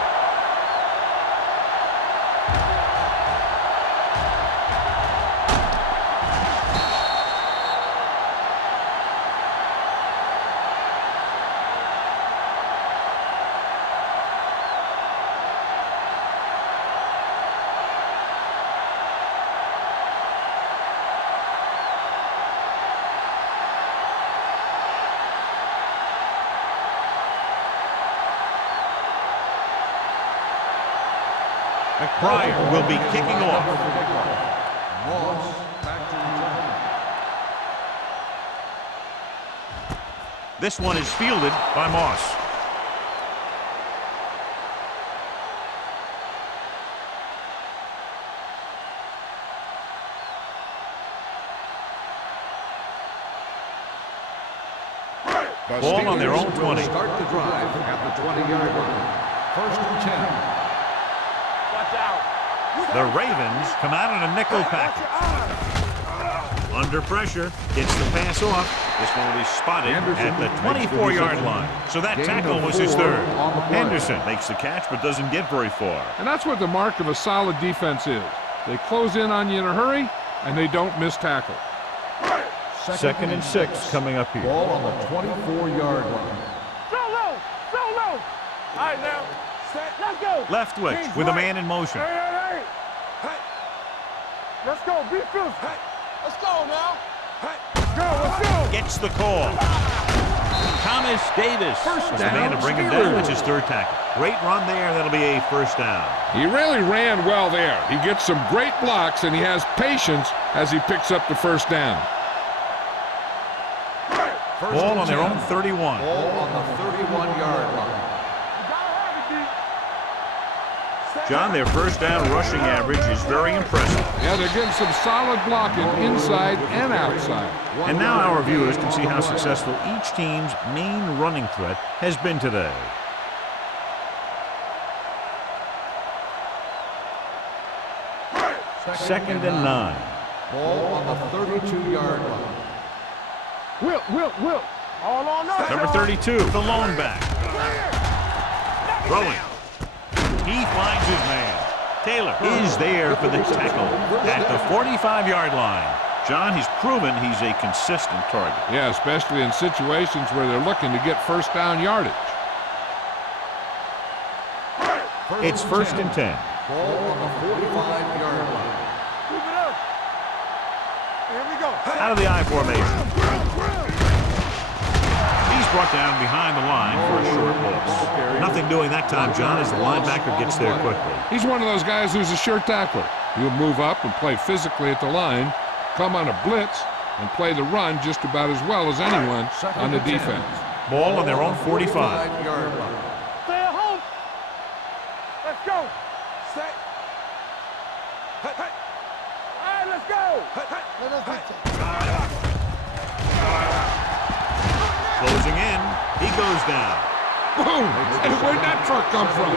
McBride will be kicking off. Moss back to return. This one is fielded by Moss. Ball on their own 20. Start the drive at the 20-yard line. 1st and 10. Watch out. The Ravens come out in a nickel package. Under pressure, gets the pass off. This one will be spotted at the 24-yard line. So that tackle was his 3rd. Henderson makes the catch but doesn't get very far. And that's what the mark of a solid defense is. They close in on you in a hurry, and they don't miss tackle. 2nd and 6 coming up here. Ball on the 24-yard line. Solo. All right, now. Let's go. Leftwich with a man in motion. Hey. Let's go. Be fierce. Let's go now. Let's go. Gets the call. Thomas Davis was the man to bring him down. That's his 3rd tackle. Great run there. That'll be a 1st down. He really ran well there. He gets some great blocks, and he has patience as he picks up the 1st down. Ball on their own 31. Ball on the 31-yard line. John, their 1st down rushing average is very impressive. Yeah, they're getting some solid blocking inside and outside. And now our viewers can see how successful each team's main running threat has been today. Second and 9. Ball on the 32-yard line. Will. All on us. Number 32, the lone back. Throwing. He finds his man. Taylor is there for the tackle at the 45-yard line. John, he's proven he's a consistent target. Yeah, especially in situations where they're looking to get 1st down yardage. It's 1st and 10. Ball on the 45-yard line. Keep it up. Here we go. Out of the I formation. He's brought down behind the line for a short loss. Nothing doing that time, John, as the linebacker gets there quickly. He's one of those guys who's a sure tackler. He'll move up and play physically at the line, come on a blitz, and play the run just about as well as anyone on the defense. Ball on their own 45. Stay at home. Let's go. Set. All right, let's go. Let us Closing in. He goes down. Boom! And where'd that truck come from?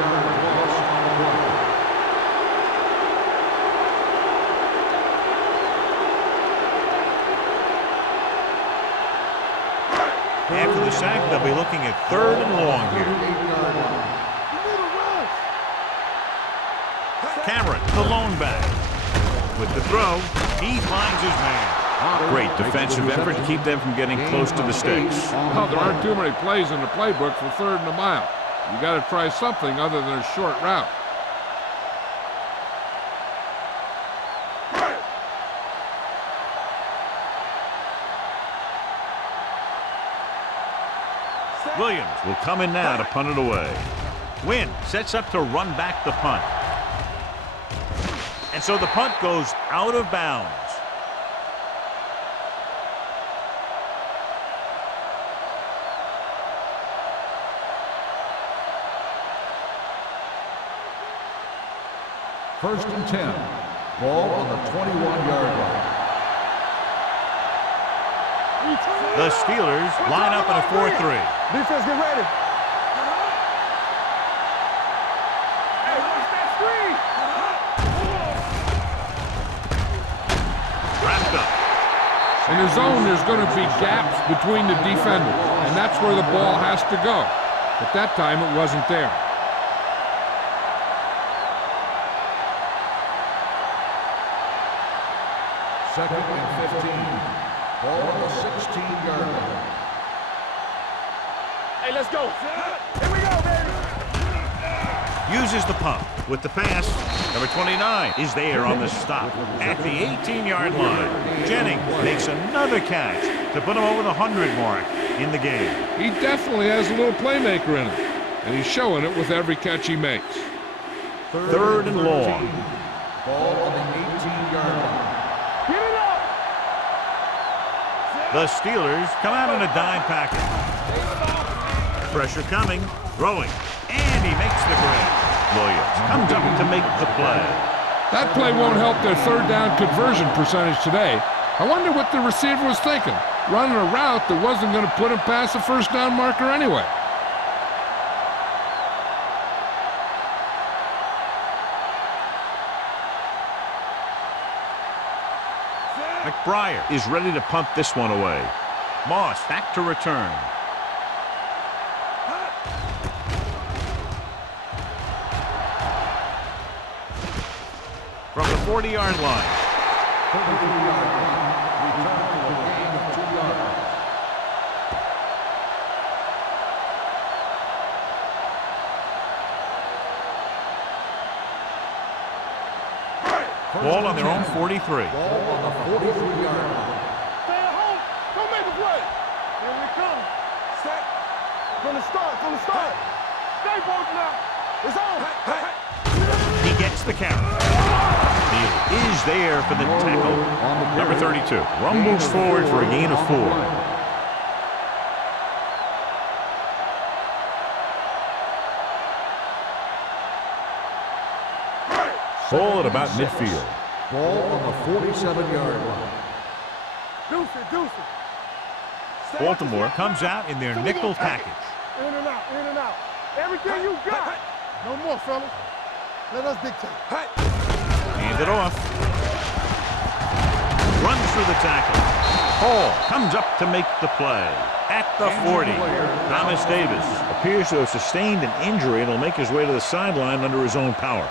After the sack, they'll be looking at 3rd and long here. Cameron, the lone back. With the throw, he finds his man. Great defensive effort to keep them from getting close to the sticks. Well, there aren't too many plays in the playbook for 3rd and a mile. You got to try something other than a short route. Williams will come in now to punt it away. Wynn sets up to run back the punt. And so the punt goes out of bounds. First and 10. Ball on the 21-yard line. The Steelers line up in a 4-3. Defense, get ready. Hey, watch that screen. Wrapped up. In the zone, there's going to be gaps between the defenders, and that's where the ball has to go. But that time, it wasn't there. Second and 15. Ball on the 16-yard line. Hey, let's go. Here we go, baby. Uses the pump with the pass. Number 29 is there on the stop at the 18-yard line. Jennings makes another catch to put him over the 100 mark in the game. He definitely has a little playmaker in him, and he's showing it with every catch he makes. 3rd and long. Ball on the 18-yard line. Get it up. The Steelers come out in a dime package. Pressure coming, throwing, and he makes the grab. Williams comes up to make the play. That play won't help their 3rd down conversion percentage today. I wonder what the receiver was thinking, running a route that wasn't going to put him past the 1st down marker anyway. McBriar is ready to punt this one away. Moss back to return. From the 40-yard line. 33-yard line. Return to a gain of 2 yards. Ball on their own 43. Ball on the 43-yard line. Stay at home. Don't make a play. Here we come. Set. From the start. Stay both now. It's on. He gets the carry. Neal is there for the tackle. Number 32 rumbles forward for a gain of 4. Ball at about midfield. Ball on the 47-yard line. Deuce it. Baltimore comes out in their nickel package. In and out. Everything you got. No more, fellas. Let us dictate. Hand it off. Runs through the tackle. Hall comes up to make the play. At the 40, Thomas Davis appears to have sustained an injury and will make his way to the sideline under his own power.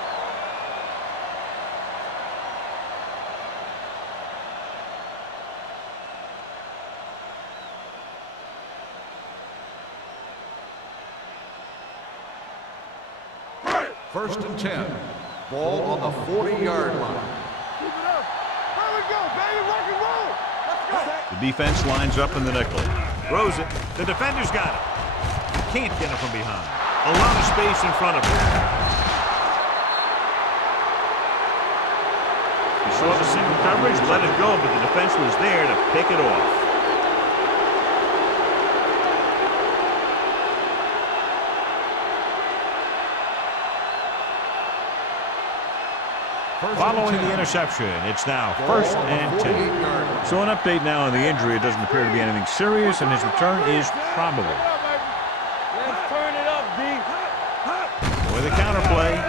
First and 10. Ball on the 40-yard line. Keep it up. Here we go, baby. Rock and roll. The defense lines up in the nickel. Throws it. The defender's got it. Can't get it from behind. A lot of space in front of him. He saw the single coverage, let it go, but the defense was there to pick it off. Following the interception, it's now 1st and 10. So an update now on the injury. It doesn't appear to be anything serious, and his return is probable. Let's turn it up, D. With a counterplay.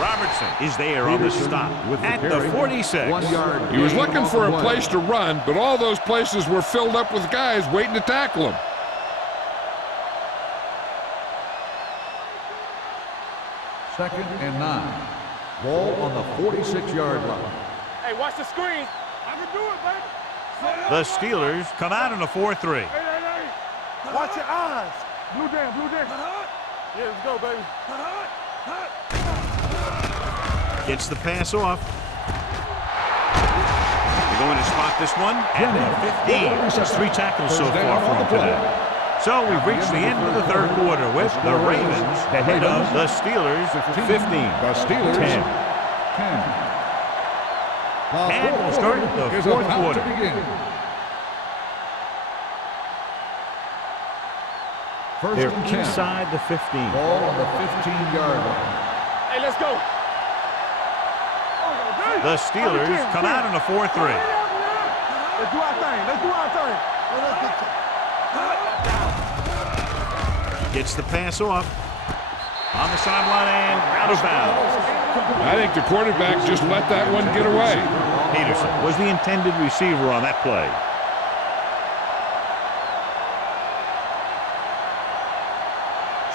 Robertson is there on the stop at the 46. 1 yard. He was looking for a place to run, but all those places were filled up with guys waiting to tackle him. Second and 9. Ball on the 46-yard line. Hey, watch the screen. I can do it, baby. The Steelers come out in a 4-3. Hey. Watch your eyes. Blue down, blue down. Yeah, let's go, baby. Gets the pass off. They're going to spot this one at the 15. Just 3 tackles so far for him today. So we've reached the end of the 3rd quarter with the Ravens ahead of the Steelers 15. The Steelers 10. And we'll start the 4th quarter. They're inside the 15. Ball on the 15-yard line. Hey, let's go. The Steelers come out in a 4-3. Let's do our thing. Let's do our thing. Gets the pass off. On the sideline and out of bounds. I think the quarterback just let that one get away. Peterson was the intended receiver on that play.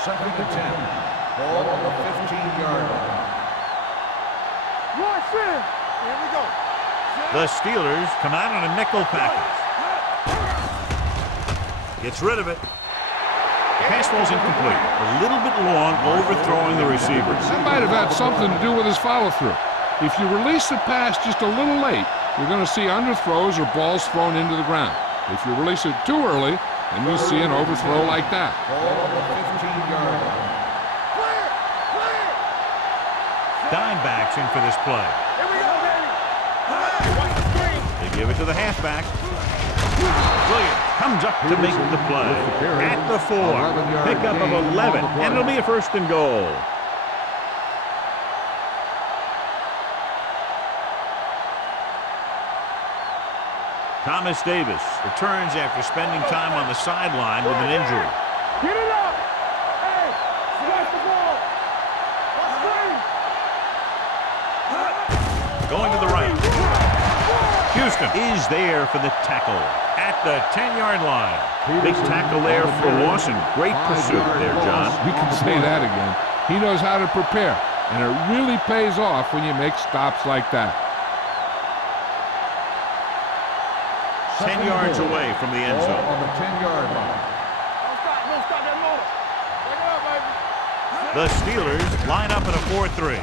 Second and 10. Ball on the 15-yard line. Watch this. Here we go. The Steelers come out on a nickel package. Gets rid of it. Pass ball's incomplete. A little bit long, overthrowing the receiver. That might have had something to do with his follow-through. If you release the pass just a little late, you're going to see underthrows or balls thrown into the ground. If you release it too early, then you'll see an overthrow like that. Ball on the 15-yard line. Dimebacks in for this play. Here we go, baby. Watch the screen. They give it to the halfback. Williams comes up to make the play. At the 4. Pickup of 11. And it'll be a 1st and goal. Thomas Davis returns after spending time on the sideline with an injury. Get it up. Hey, watch the ball. Watch Going to the right. Houston is there for the tackle at the 10-yard line. Big tackle there for Lawson. Great pursuit there, John. We can say that again. He knows how to prepare, and it really pays off when you make stops like that. 10 yards away from the end zone. On the 10-yard line. Don't stop that motor. Take it up, baby. The Steelers line up in a 4-3.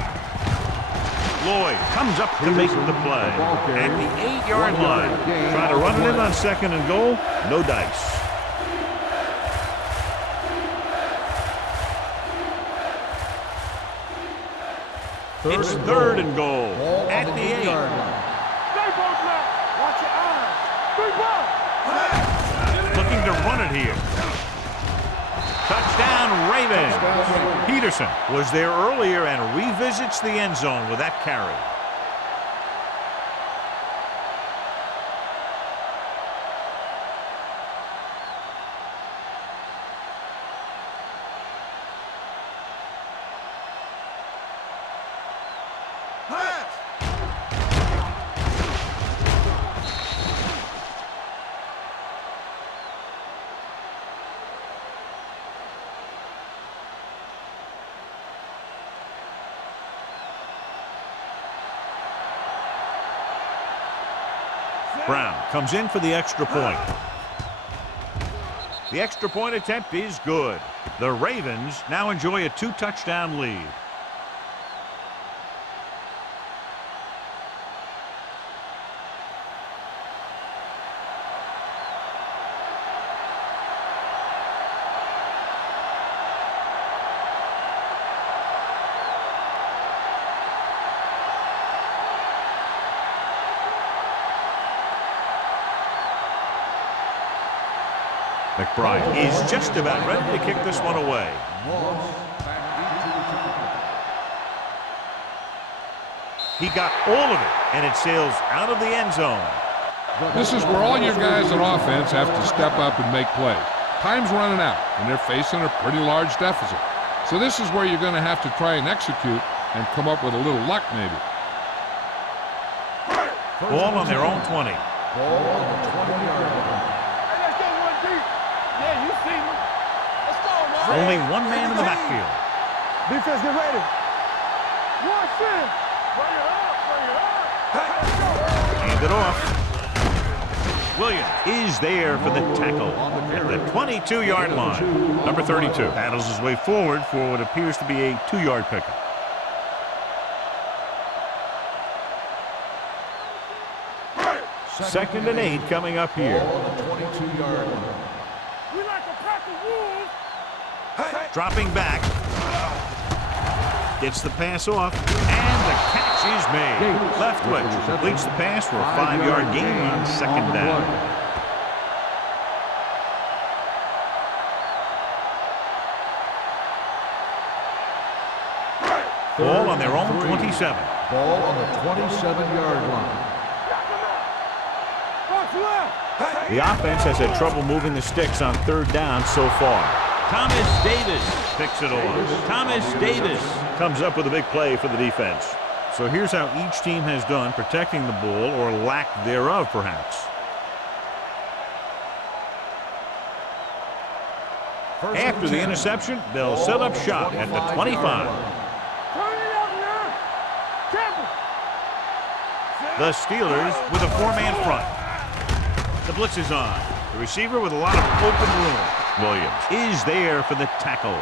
Lloyd comes up to make the play at the 8-yard line. Trying to run it in on 2nd and goal. No dice. It's 3rd and goal at the 8. Stay both left. Watch your eyes. 3 balls. Looking to run it here. Touchdown, Ravens. Peterson was there earlier and revisits the end zone with that carry. Brown comes in for the extra point. The extra point attempt is good. The Ravens now enjoy a 2-touchdown lead. McBride is just about ready to kick this one away. He got all of it, and it sails out of the end zone. This is where all your guys on offense have to step up and make plays. Time's running out, and they're facing a pretty large deficit. So this is where you're going to have to try and execute and come up with a little luck, maybe. Ball on their own 20. Ball on the 20-yard line. Hey, let's go one deep. Yeah, you see me. Let's go, man. Only one man in the backfield. Defense, get ready. One shit. Bring it up, bring it up. Hey, let's go. Hand it off. Williams is there for the tackle at the 22-yard line. Number 32 battles his way forward for what appears to be a 2-yard pickup. Second and 8 coming up here. Ball on the 22-yard line. We like a pack of wolves. Hey, Dropping back. Gets the pass off, and the catch is made. Leftwich completes the pass for a 5-yard gain on second down. Ball on their own 27. Ball on the 27-yard line. Watch left. The offense has had trouble moving the sticks on third down so far. Thomas Davis picks it off. Thomas Davis comes up with a big play for the defense. So here's how each team has done protecting the ball, or lack thereof, perhaps. After the interception, they'll set up shop at the 25. Turn it up now. Temple. The Steelers with a 4-man front. The blitz is on. The receiver with a lot of open room. Williams is there for the tackle.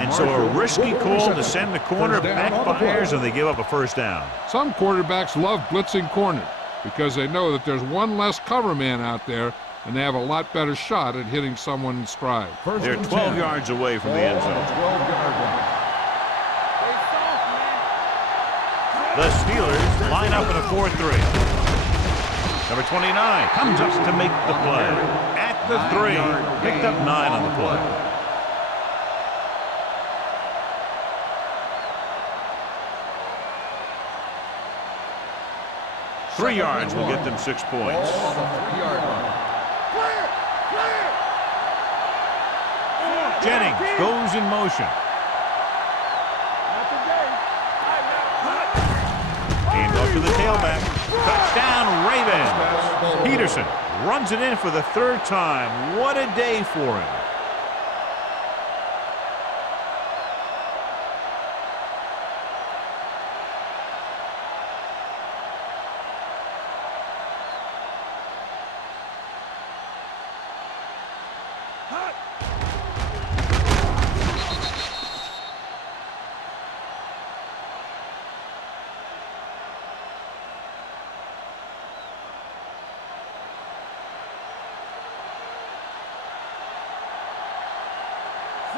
And so a risky call to send the corner backfires, and they give up a first down. Some quarterbacks love blitzing corners because they know that there's one less cover man out there, and they have a lot better shot at hitting someone in stride. They're 12 yards away from the end zone. 12-yard line. The Steelers line up in a 4-3. Number 29 comes up to make the play. At the 3, picked up 9 on the play. Three yards will get them 6 points. Ball on the 3-yard line. Clear. Clear. Jennings goes in motion. Not today. Hand off to the tailback. Touchdown, Ravens. Peterson runs it in for the 3rd time. What a day for him.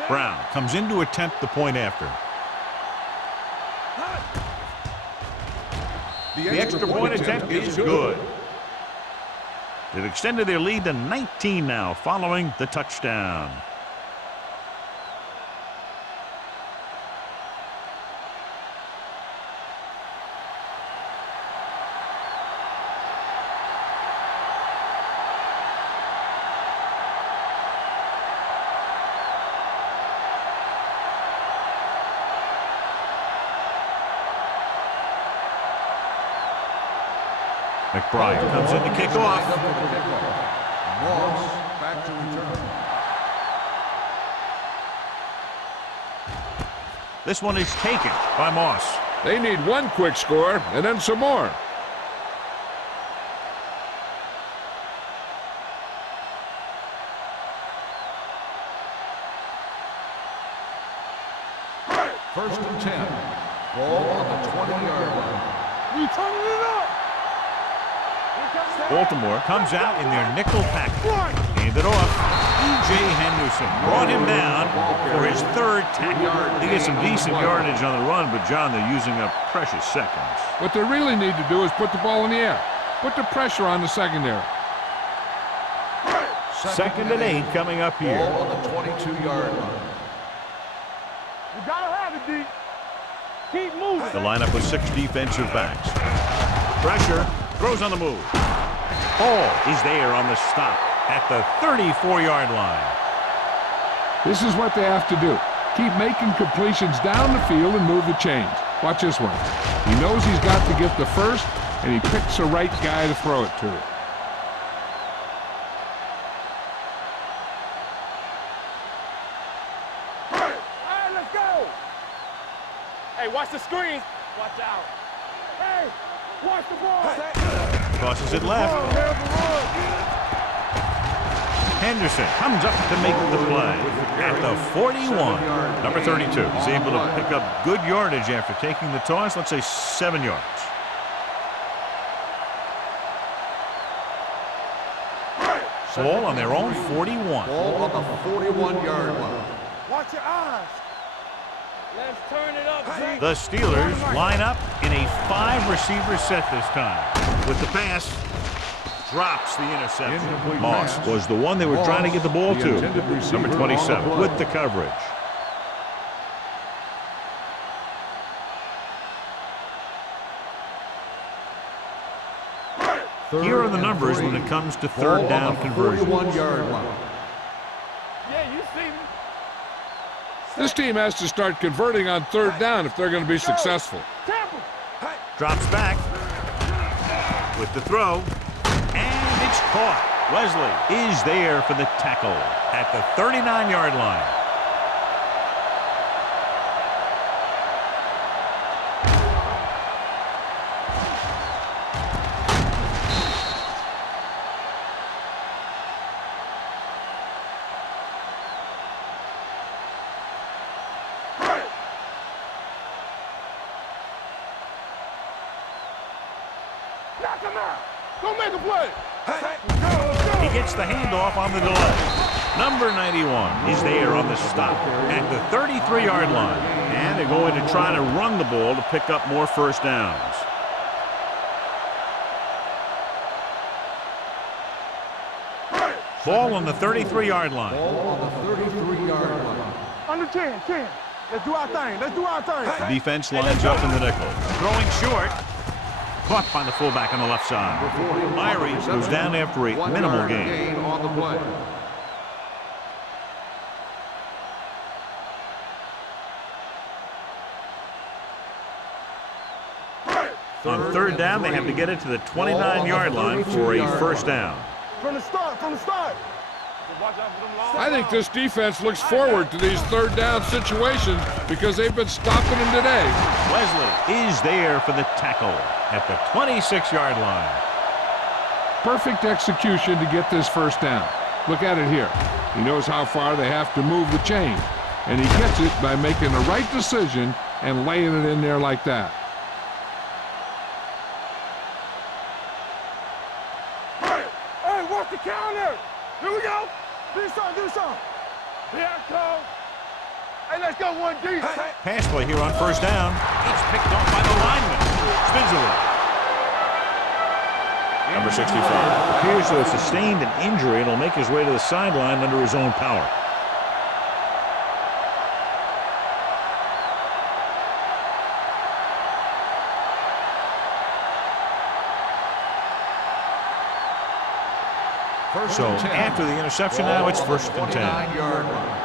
Brown comes in to attempt the point after. The extra point attempt is good. They've extended their lead to 19 now following the touchdown. McBride comes in to kick off. Moss back to return. This one is taken by Moss. They need one quick score and then some more. First and 10. Ball on the 20-yard line. We turning it up. Baltimore comes out in their nickel package. Hand it off. E.J. Henderson brought him down for his 3rd tackle. They get some decent yardage on the run, but, John, they're using up precious seconds. What they really need to do is put the ball in the air. Put the pressure on the secondary. 2nd and 8 coming up here. Ball on the 22-yard line. You gotta have it, D. Keep moving. The lineup with 6 defensive backs. Pressure, throws on the move. Ball is there on the stop at the 34-yard line. This is what they have to do. Keep making completions down the field and move the chains. Watch this one. He knows he's got to get the first, and he picks the right guy to throw it to. Hey, let's go. Hey, watch the screen. Watch out. Hey, watch the ball. Crosses it left. Henderson comes up to make the play at the 41. Number 32 is able to pick up good yardage after taking the toss. Let's say 7 yards. Ball on their own 41. Ball on the 41-yard line. Watch your eyes. Let's turn it up, Zeke. The Steelers line up in a 5-receiver set this time. With the pass, drops the interception. Incomplete Moss pass. was the one they were trying to get the ball The to. intended receiver Number on the 27 play. with the coverage. Here are the numbers when it comes to third down conversions. 41-yard line. Yeah, you see me. This team has to start converting on third down if they're going to be successful. Temple. Drops back with the throw, and it's caught. Wesley is there for the tackle at the 39-yard line. Knock him out. Go make a play. He gets the handoff on the delay. Number 91 is there on the stop at the 33-yard line. And they're going to try to run the ball to pick up more first downs. Ball on the 33-yard line. Ball on the 33-yard line. Under 10, 10. Let's do our thing. Let's do our thing. The defense lines up in the nickel. Throwing short. Caught by the fullback on the left side. Myrie goes down after a 1 minimal yard gain. on the play. On third down, they have to get it to the 29-yard line for a first down. From the start, from the start. Watch out for them long I think this defense looks forward to these third down situations because they've been stopping them today. Wesley is there for the tackle at the 26-yard line. Perfect execution to get this first down. Look at it here. He knows how far they have to move the chain, and he gets it by making the right decision and laying it in there like that. Hey, watch the counter. Here we go. Do something, do something. Here I come. Hey, let's go 1D. Pass play here on first down. It's picked up by the lineman. Spins away. Number 65 appears to have sustained an injury and will make his way to the sideline under his own power. So after the interception now, it's first and 10. 29-yard line.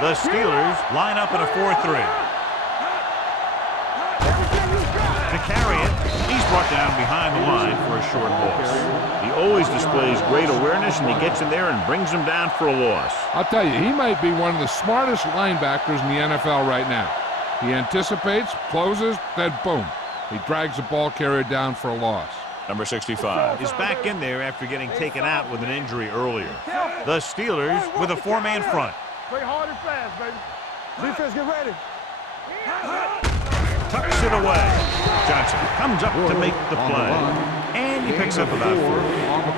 The Steelers line up in a 4-3. To carry it, he's brought down behind the line for a short loss. He always displays great awareness, and he gets in there and brings him down for a loss. I'll tell you, he might be one of the smartest linebackers in the NFL right now. He anticipates, closes, then boom. He drags the ball carrier down for a loss. Number 65 is back in there after getting taken out with an injury earlier. The Steelers with a 4-man front. Play hard and fast, baby. Defense, get ready. Tucks it away. Johnson comes up to make the play. And he picks up about 4. On the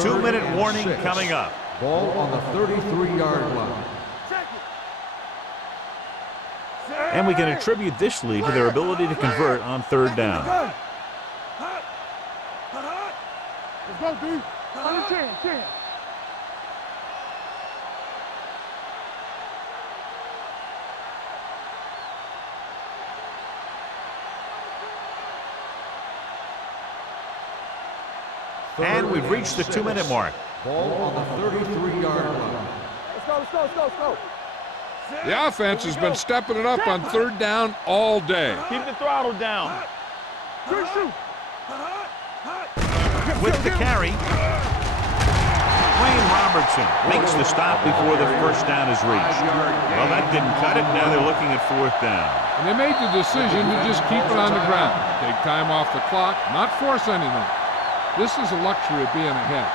play. Two-minute warning coming up. Ball on the 33-yard line. Check it. And we can attribute this lead to their ability to convert on third down. Let's go, D. Under 10, 10. And we've reached the 2-minute mark. Ball on the 33-yard line. Let's go, let's go, let's go, let's go. The offense has been stepping it up on third down all day. Keep the throttle down. Shoot, shoot. With the carry, Wayne Robertson makes the stop before the first down is reached. Well, that didn't cut it. Now they're looking at fourth down. And they made the decision to just keep it on the ground. Take time off the clock, not force anything. This is a luxury of being ahead.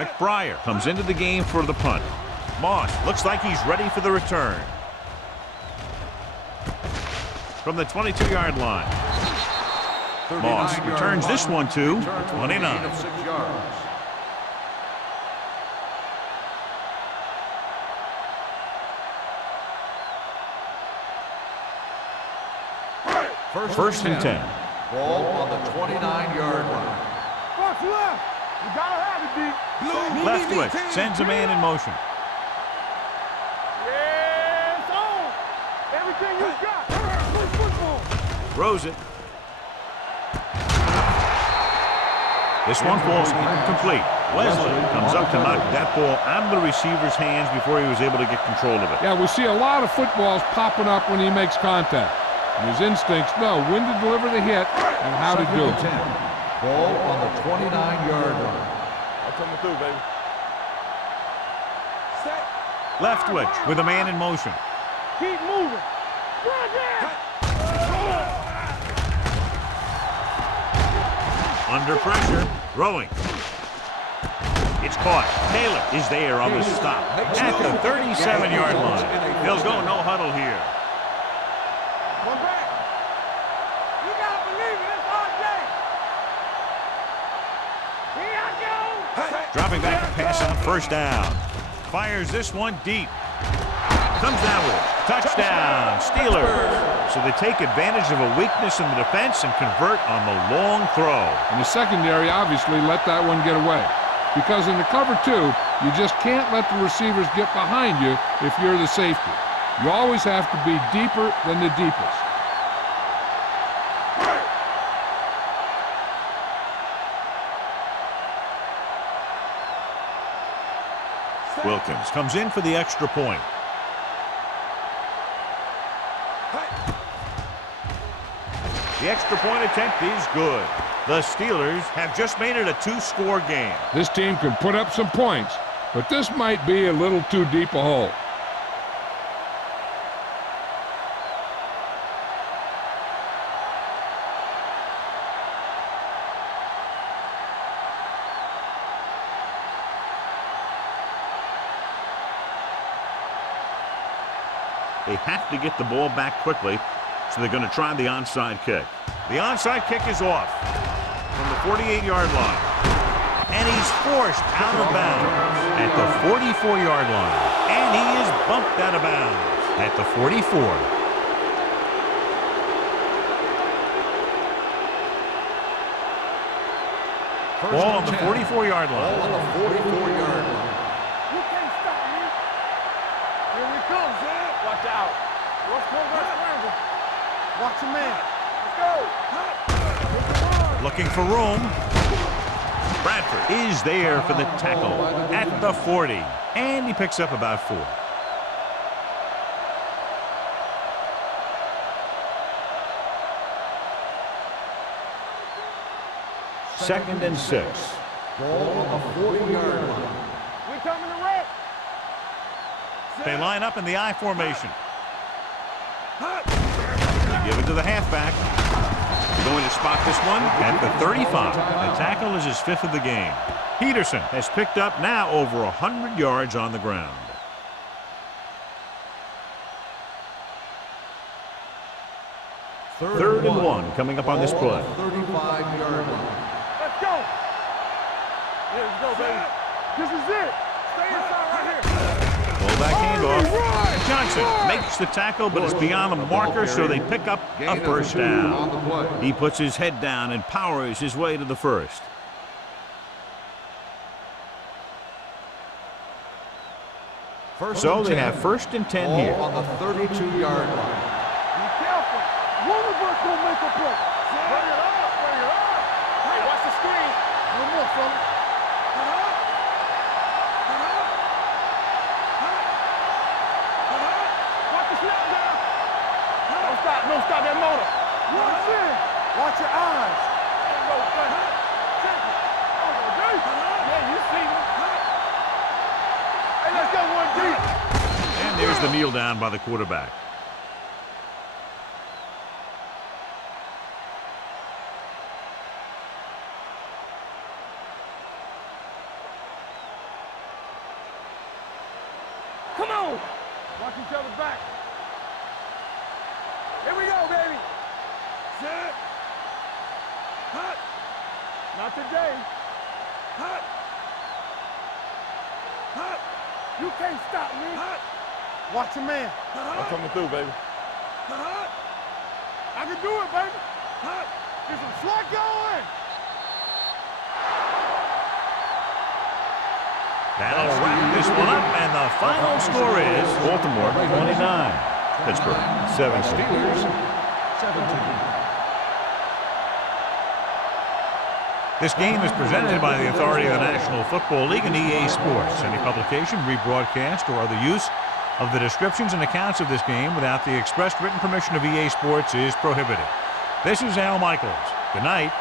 McBriar comes into the game for the punt. Moss looks like he's ready for the return. From the 22-yard line. Moss returns this one to 29. Of 6 yards. First and 10. Ball on the 29-yard line. Box left. You gotta have it, D. Leftwich sends a man in motion. Yeah, it's on. Everything you got. Push football. Throws it. This one falls incomplete. Wesley comes up to knock that ball out of the receiver's hands before he was able to get control of it. Yeah, we see a lot of footballs popping up when he makes contact. And his instincts know when to deliver the hit and how to do it. Ball on the 29-yard line. I'm coming through, baby. Leftwich with a man in motion. Keep moving. Run there. Under pressure, throwing. It's caught. Taylor is there on the stop at the 37-yard line. They'll go no huddle here. One back. You gotta believe it. It's our day. Here I go. Dropping back to pass on first down. Fires this one deep. Comes down with it. Touchdown, Steelers. So they take advantage of a weakness in the defense and convert on the long throw. And the secondary obviously let that one get away. Because in the cover two, you just can't let the receivers get behind you if you're the safety. You always have to be deeper than the deepest. Wilkins comes in for the extra point. The extra point attempt is good. The Steelers have just made it a 2-score game. This team can put up some points, but this might be a little too deep a hole. They have to get the ball back quickly, so they're going to try the onside kick. The onside kick is off from the 48-yard line. And he's forced out of bounds at the 44-yard line. And he is bumped out of bounds at the 44. Ball on the 44-yard line. Ball on the 44-yard line. You can't stop me. Here we come, Zed. Watch out. Let's go back scramble. Watch your man. Let's go. Looking for room. Bradford is there for the tackle at the 40. And he picks up about 4. Second and 6. Ball on the 40-yard line. We coming to wreck. They line up in the I formation. They give it to the halfback. They're going to spot this one at the 35. The tackle is his 5th of the game. Peterson has picked up now over 100 yards on the ground. Third and one coming up on this play. 35-yard line. Let's go. Yeah, let's go, baby. This is it. Stay inside right here. Fullback handoff. Johnson makes the tackle, but it's beyond the marker, so they pick up a first down. He puts his head down and powers his way to the first. So they have first and 10 here. On the 32-yard line. Be careful. One of us will make a play. Bring it up. Bring it up. Hey, watch the screen. No more, fella. Watch the snap down. Don't stop that motor. Watch it. Watch your eyes. Yeah, you see me. Hey, let's go one deep. And there's the kneel down by the quarterback. Come on. Watch each other back. Here we go, baby. Set. Hut. Not today. Hut. Hut. You can't stop me. Hut. Watch your man. I'm coming through, baby. Hut. I can do it, baby. Hut. Get some slack going. That'll wrap this one up, and the final score is Baltimore 29, Pittsburgh 17. Steelers 17. This game is presented by the authority of the National Football League and EA Sports. Any publication, rebroadcast, or other use of the descriptions and accounts of this game without the expressed written permission of EA Sports is prohibited. This is Al Michaels. Good night.